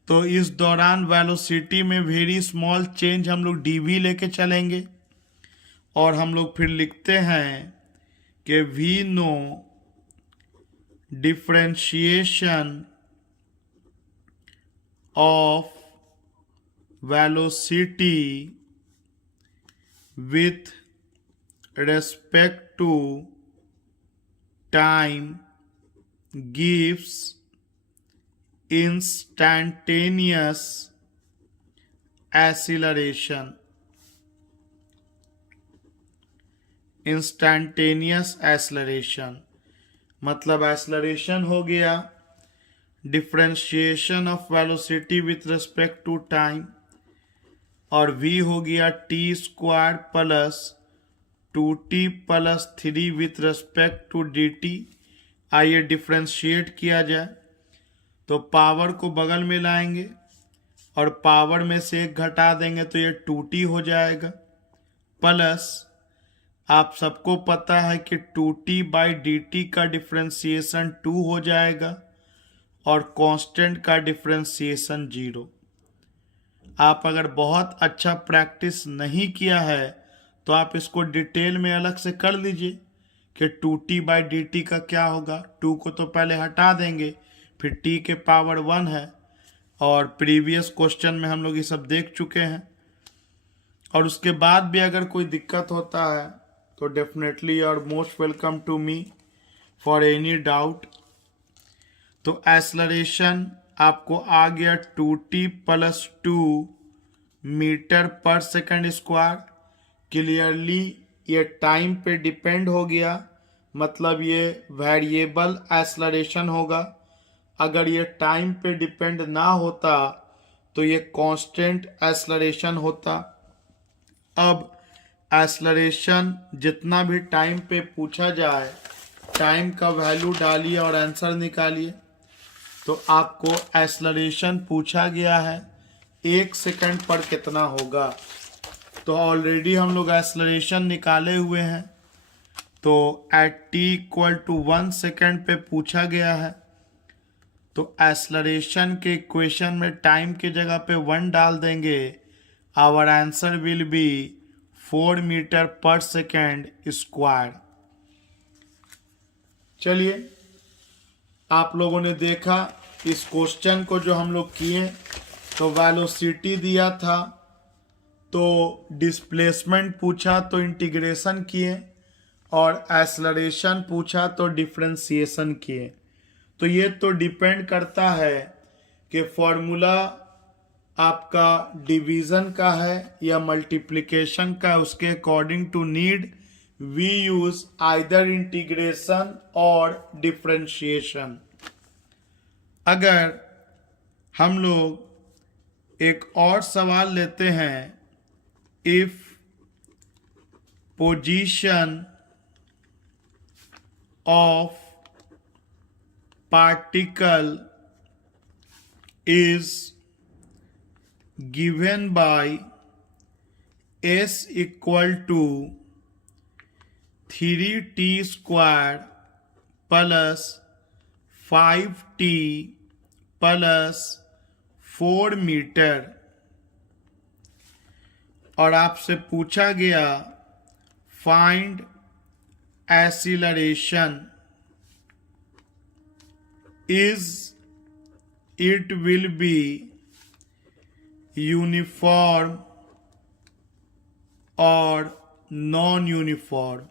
तो इस दौरान वेलोसिटी में वेरी स्मॉल चेंज हम लोग dv लेके चलेंगे। और हम लोग फिर लिखते हैं कि we know differentiation of velocity with respect to time gives instantaneous acceleration। Instantaneous acceleration मतलब एक्सेलरेशन हो गया differentiation of velocity with respect to time, और v हो गया t² plus 2t plus 3 with respect to dt। आइए डिफ्रेंशिएट किया जाए, तो पावर को बगल में लाएंगे और पावर में से 1 घटा देंगे तो ये 2t हो जाएगा, प्लस आप सबको पता है कि 2t/dt का डिफ्रेंशिएशन 2 हो जाएगा और कांस्टेंट का डिफ्रेंशिएशन 0। आप अगर बहुत अच्छा प्रैक्टिस नहीं किया है तो आप इसको डिटेल में अलग से कर लीजिए कि 2t/dt का क्या होगा। 2 को तो पहले हटा देंगे, फिर t के पावर 1 है, और प्रीवियस क्वेश्चन में हम लोग ये सब देख चुके हैं। और उसके बाद भी अगर कोई दिक्कत होता है तो definitely you are most welcome to me for any doubt. तो एक्सेलरेशन आपको आ गया 2t plus 2 metre per second square. Clearly ये टाइम पे डिपेंड हो गया, मतलब ये वेरिएबल एक्सेलरेशन होगा। अगर ये टाइम पे डिपेंड ना होता तो ये कांस्टेंट एक्सेलरेशन होता। अब एक्सेलरेशन जितना भी टाइम पे पूछा जाए, टाइम का वैल्यू डालिए और आंसर निकालिए। तो आपको एक्सेलरेशन पूछा गया है 1 सेकंड पर कितना होगा, तो ऑलरेडी हम लोग एक्सेलरेशन निकाले हुए हैं। तो एट t = 1 सेकंड पे पूछा गया है, तो एक्सेलरेशन के इक्वेशन में टाइम की जगह पे 1 डाल देंगे। Our answer will be 4 metre पर सेकेंड स्क्वायर। चलिए, आप लोगों ने देखा इस क्वेश्चन को जो हम लोग किए, तो वेलोसिटी दिया था, तो डिस्प्लेसमेंट पूछा तो इंटीग्रेशन किए, और एक्सेलरेशन पूछा तो डिफरेंशिएशन किए। तो ये तो डिपेंड करता है कि फॉर्मूला आपका डिवीज़न का है या मल्टीप्लिकेशन का है। उसके according to need we use either integration और डिफरेंशिएशन। अगर हम लोग एक और सवाल लेते हैं, if position of particle is given by s equal to 3t square plus 5t plus 4 metre, और आपसे पूछा गया find acceleration, is it will be uniform और नॉन यूनिफॉर्म।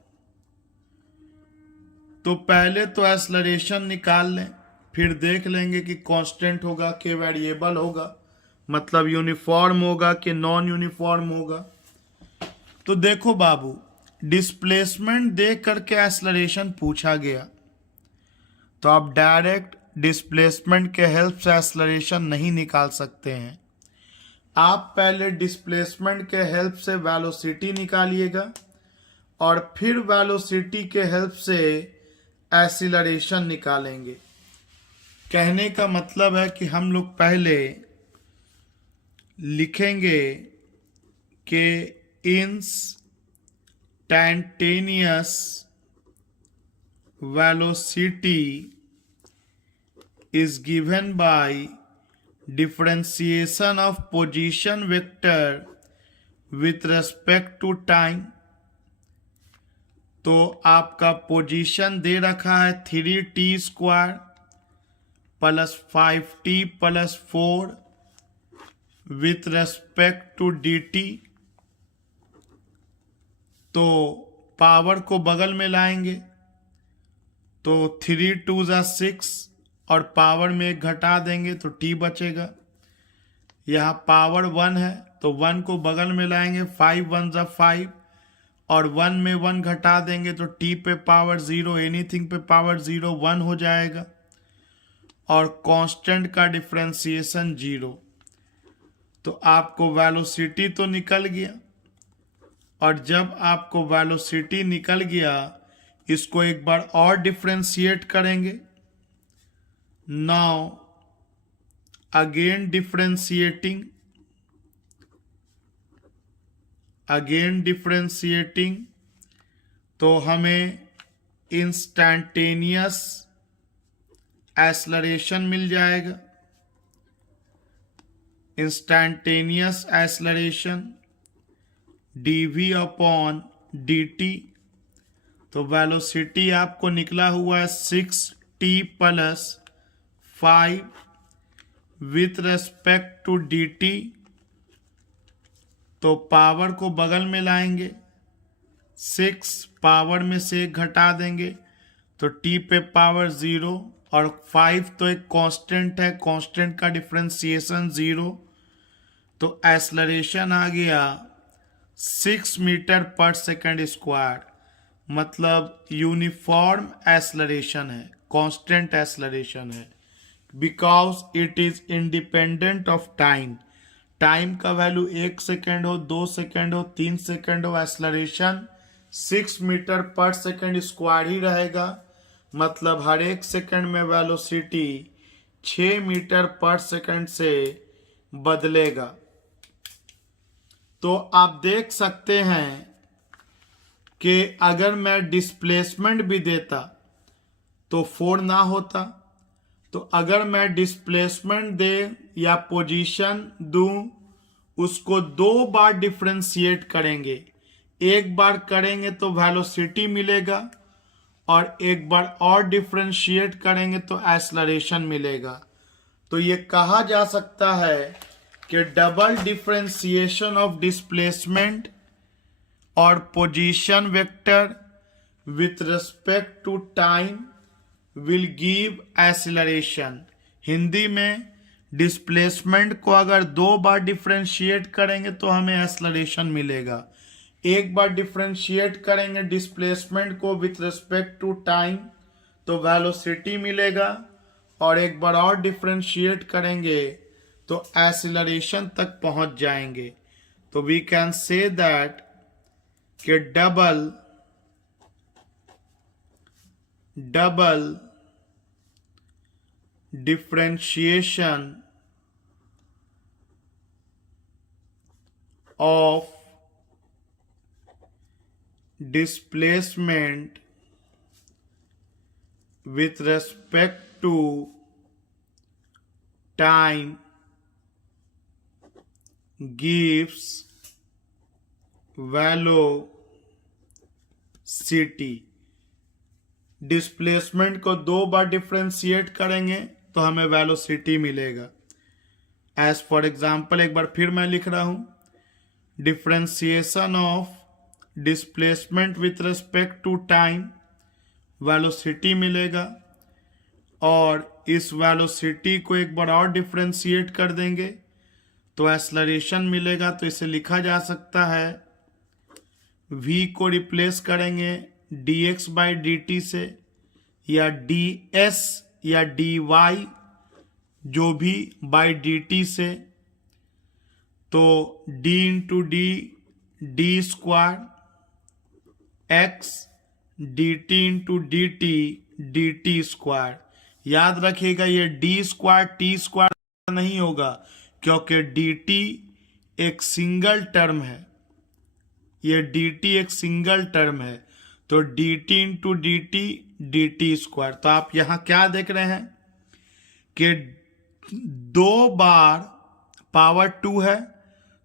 तो पहले तो एक्सेलरेशन निकाल लें, फिर देख लेंगे कि कांस्टेंट होगा कि वेरिएबल होगा, मतलब यूनिफॉर्म होगा कि नॉन यूनिफॉर्म होगा। तो देखो बाबू, डिस्प्लेसमेंट देख करके एक्सेलरेशन पूछा गया, तो आप डायरेक्ट डिस्प्लेसमेंट के हेल्प से एक्सेलरेशन नहीं निकाल सकते हैं। आप पहले डिस्प्लेसमेंट के हेल्प से वेलोसिटी निकालिएगा और फिर वेलोसिटी के हेल्प से एक्सीलरेशन निकालेंगे। कहने का मतलब है कि हम लोग पहले लिखेंगे कि instantaneous velocity is given by differentiation of position vector with respect to time। तो आपका पोजीशन दे रखा है 3t square plus 5t plus 4 with respect to dt। तो पावर को बगल में लाएंगे तो 3 2 6 और पावर में एक घटा देंगे तो t बचेगा। यहाँ पावर 1 है तो 1 को बगल में लाएंगे, 5 1 5 और 1 में 1 घटा देंगे तो t पे पावर 0, एनीथिंग पे पावर 0 1 हो जाएगा और कांस्टेंट का डिफरेंशिएशन 0। तो आपको वेलोसिटी तो निकल गया, और जब आपको वेलोसिटी निकल गया इसको एक बार और डिफरेंशिएट करेंगे। नाउ अगेन डिफरेंशिएटिंग, तो हमें इंस्टैंटेनियस एक्सेलरेशन मिल जाएगा। Instantaneous acceleration dv upon dt, तो वेलोसिटी आपको निकला हुआ है 6t plus 5 with respect to dt। तो पावर को बगल में लाएंगे, 6 पावर में से एक घटा देंगे तो t पे पावर 0 और 5 तो एक कांस्टेंट है, कांस्टेंट का डिफरेंशिएशन 0। तो एक्सेलरेशन आ गया 6 मीटर पर सेकंड स्क्वायर, मतलब यूनिफॉर्म एक्सेलरेशन है, कांस्टेंट एक्सेलरेशन है, because it is independent of time. Time का वैल्यू 1 सेकेंड हो, 2 सेकेंड हो, 3 सेकेंड हो, acceleration 6 metre per second square ही रहेगा, मतलब हर एक सेकंड में वेलोसिटी 6 मीटर पर सेकंड से बदलेगा। तो आप देख सकते हैं कि अगर मैं डिस्प्लेसमेंट भी देता तो 4 ना होता। तो अगर मैं डिस्प्लेसमेंट दे या पोजीशन दूं, उसको 2 बार डिफरेंशिएट करेंगे। एक बार करेंगे तो वेलोसिटी मिलेगा और एक बार और डिफरेंशिएट करेंगे तो एक्सेलरेशन मिलेगा। तो ये कहा जा सकता है कि डबल डिफरेंशिएशन ऑफ डिस्प्लेसमेंट और position vector with respect to time will give acceleration. Hindi में डिस्प्लेसमेंट को अगर 2 बार डिफरेंशिएट करेंगे तो हमें एक्सेलरेशन मिलेगा। एक बार डिफरेंशिएट करेंगे डिस्प्लेसमेंट को विथ रिस्पेक्ट टू टाइम तो वेलोसिटी मिलेगा, और एक बार और डिफरेंशिएट करेंगे तो एक्सेलरेशन तक पहुंच जाएंगे। तो वी कैन से दैट कि double differentiation of displacement with respect to time gives velocity। Displacement को 2 बार डिफ्रेंशिएट करेंगे तो हमें वेलोसिटी मिलेगा। एज फॉर एग्जाम्पल एक बार फिर मैं लिख रहा हूं, differentiation of displacement with respect to time, velocity मिलेगा। और इस वेलोसिटी को एक बार और डिफ्रेंशिएट कर देंगे तो एक्सेलरेशन मिलेगा। तो इसे लिखा जा सकता है, v को रिप्लेस करेंगे dx बाई dt से, या ds या dy जो भी बाई dt से, तो d into D square x dt into dt square. याद रखिएगा ये d स्क्वायर t स्क्वायर नहीं होगा, क्योंकि dt एक सिंगल टर्म है, ये dt एक सिंगल टर्म है। तो dt इंटू dt स्क्वायर। तो आप यहां क्या देख रहे हैं कि 2 बार पावर 2 है,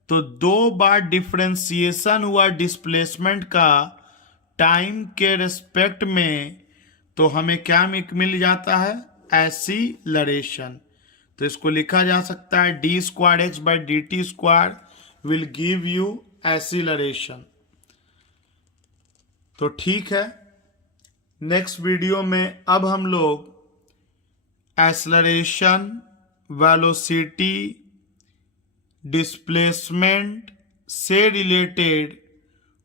तो 2 बार डिफरेंशिएशन हुआ डिस्प्लेसमेंट का टाइम के रेस्पेक्ट में, तो हमें क्या मिल जाता है, एक्सीलरेशन। तो इसको लिखा जा सकता है D square x by D T square will give you acceleration. तो ठीक है, नेक्स्ट वीडियो में अब हम लोग एक्सेलरेशन, वेलोसिटी, डिस्प्लेसमेंट से रिलेटेड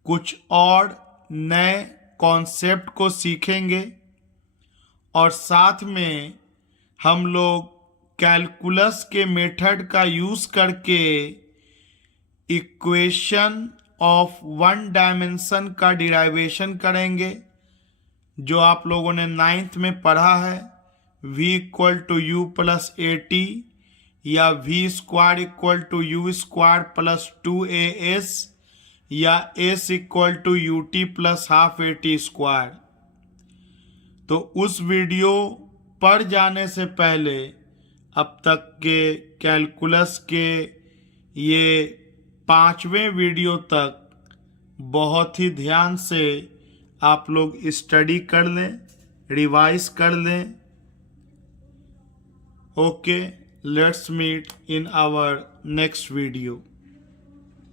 कुछ और नए कॉन्सेप्ट को सीखेंगे, और साथ में हम लोग कैलकुलस के मेथड का यूज करके इक्वेशन ऑफ 1 डायमेंशन का डिराइवेशन करेंगे, जो आप लोगों ने 9th में पढ़ा है, v equal to u plus AT, या v square equal to u square plus 2as, या s equal to UT plus half AT square. तो उस वीडियो पर जाने से पहले अब तक के कैलकुलस के ये 5वें वीडियो तक बहुत ही ध्यान से आप लोग स्टडी कर लें, रिवाइज कर लें। Okay, let's meet in our next video.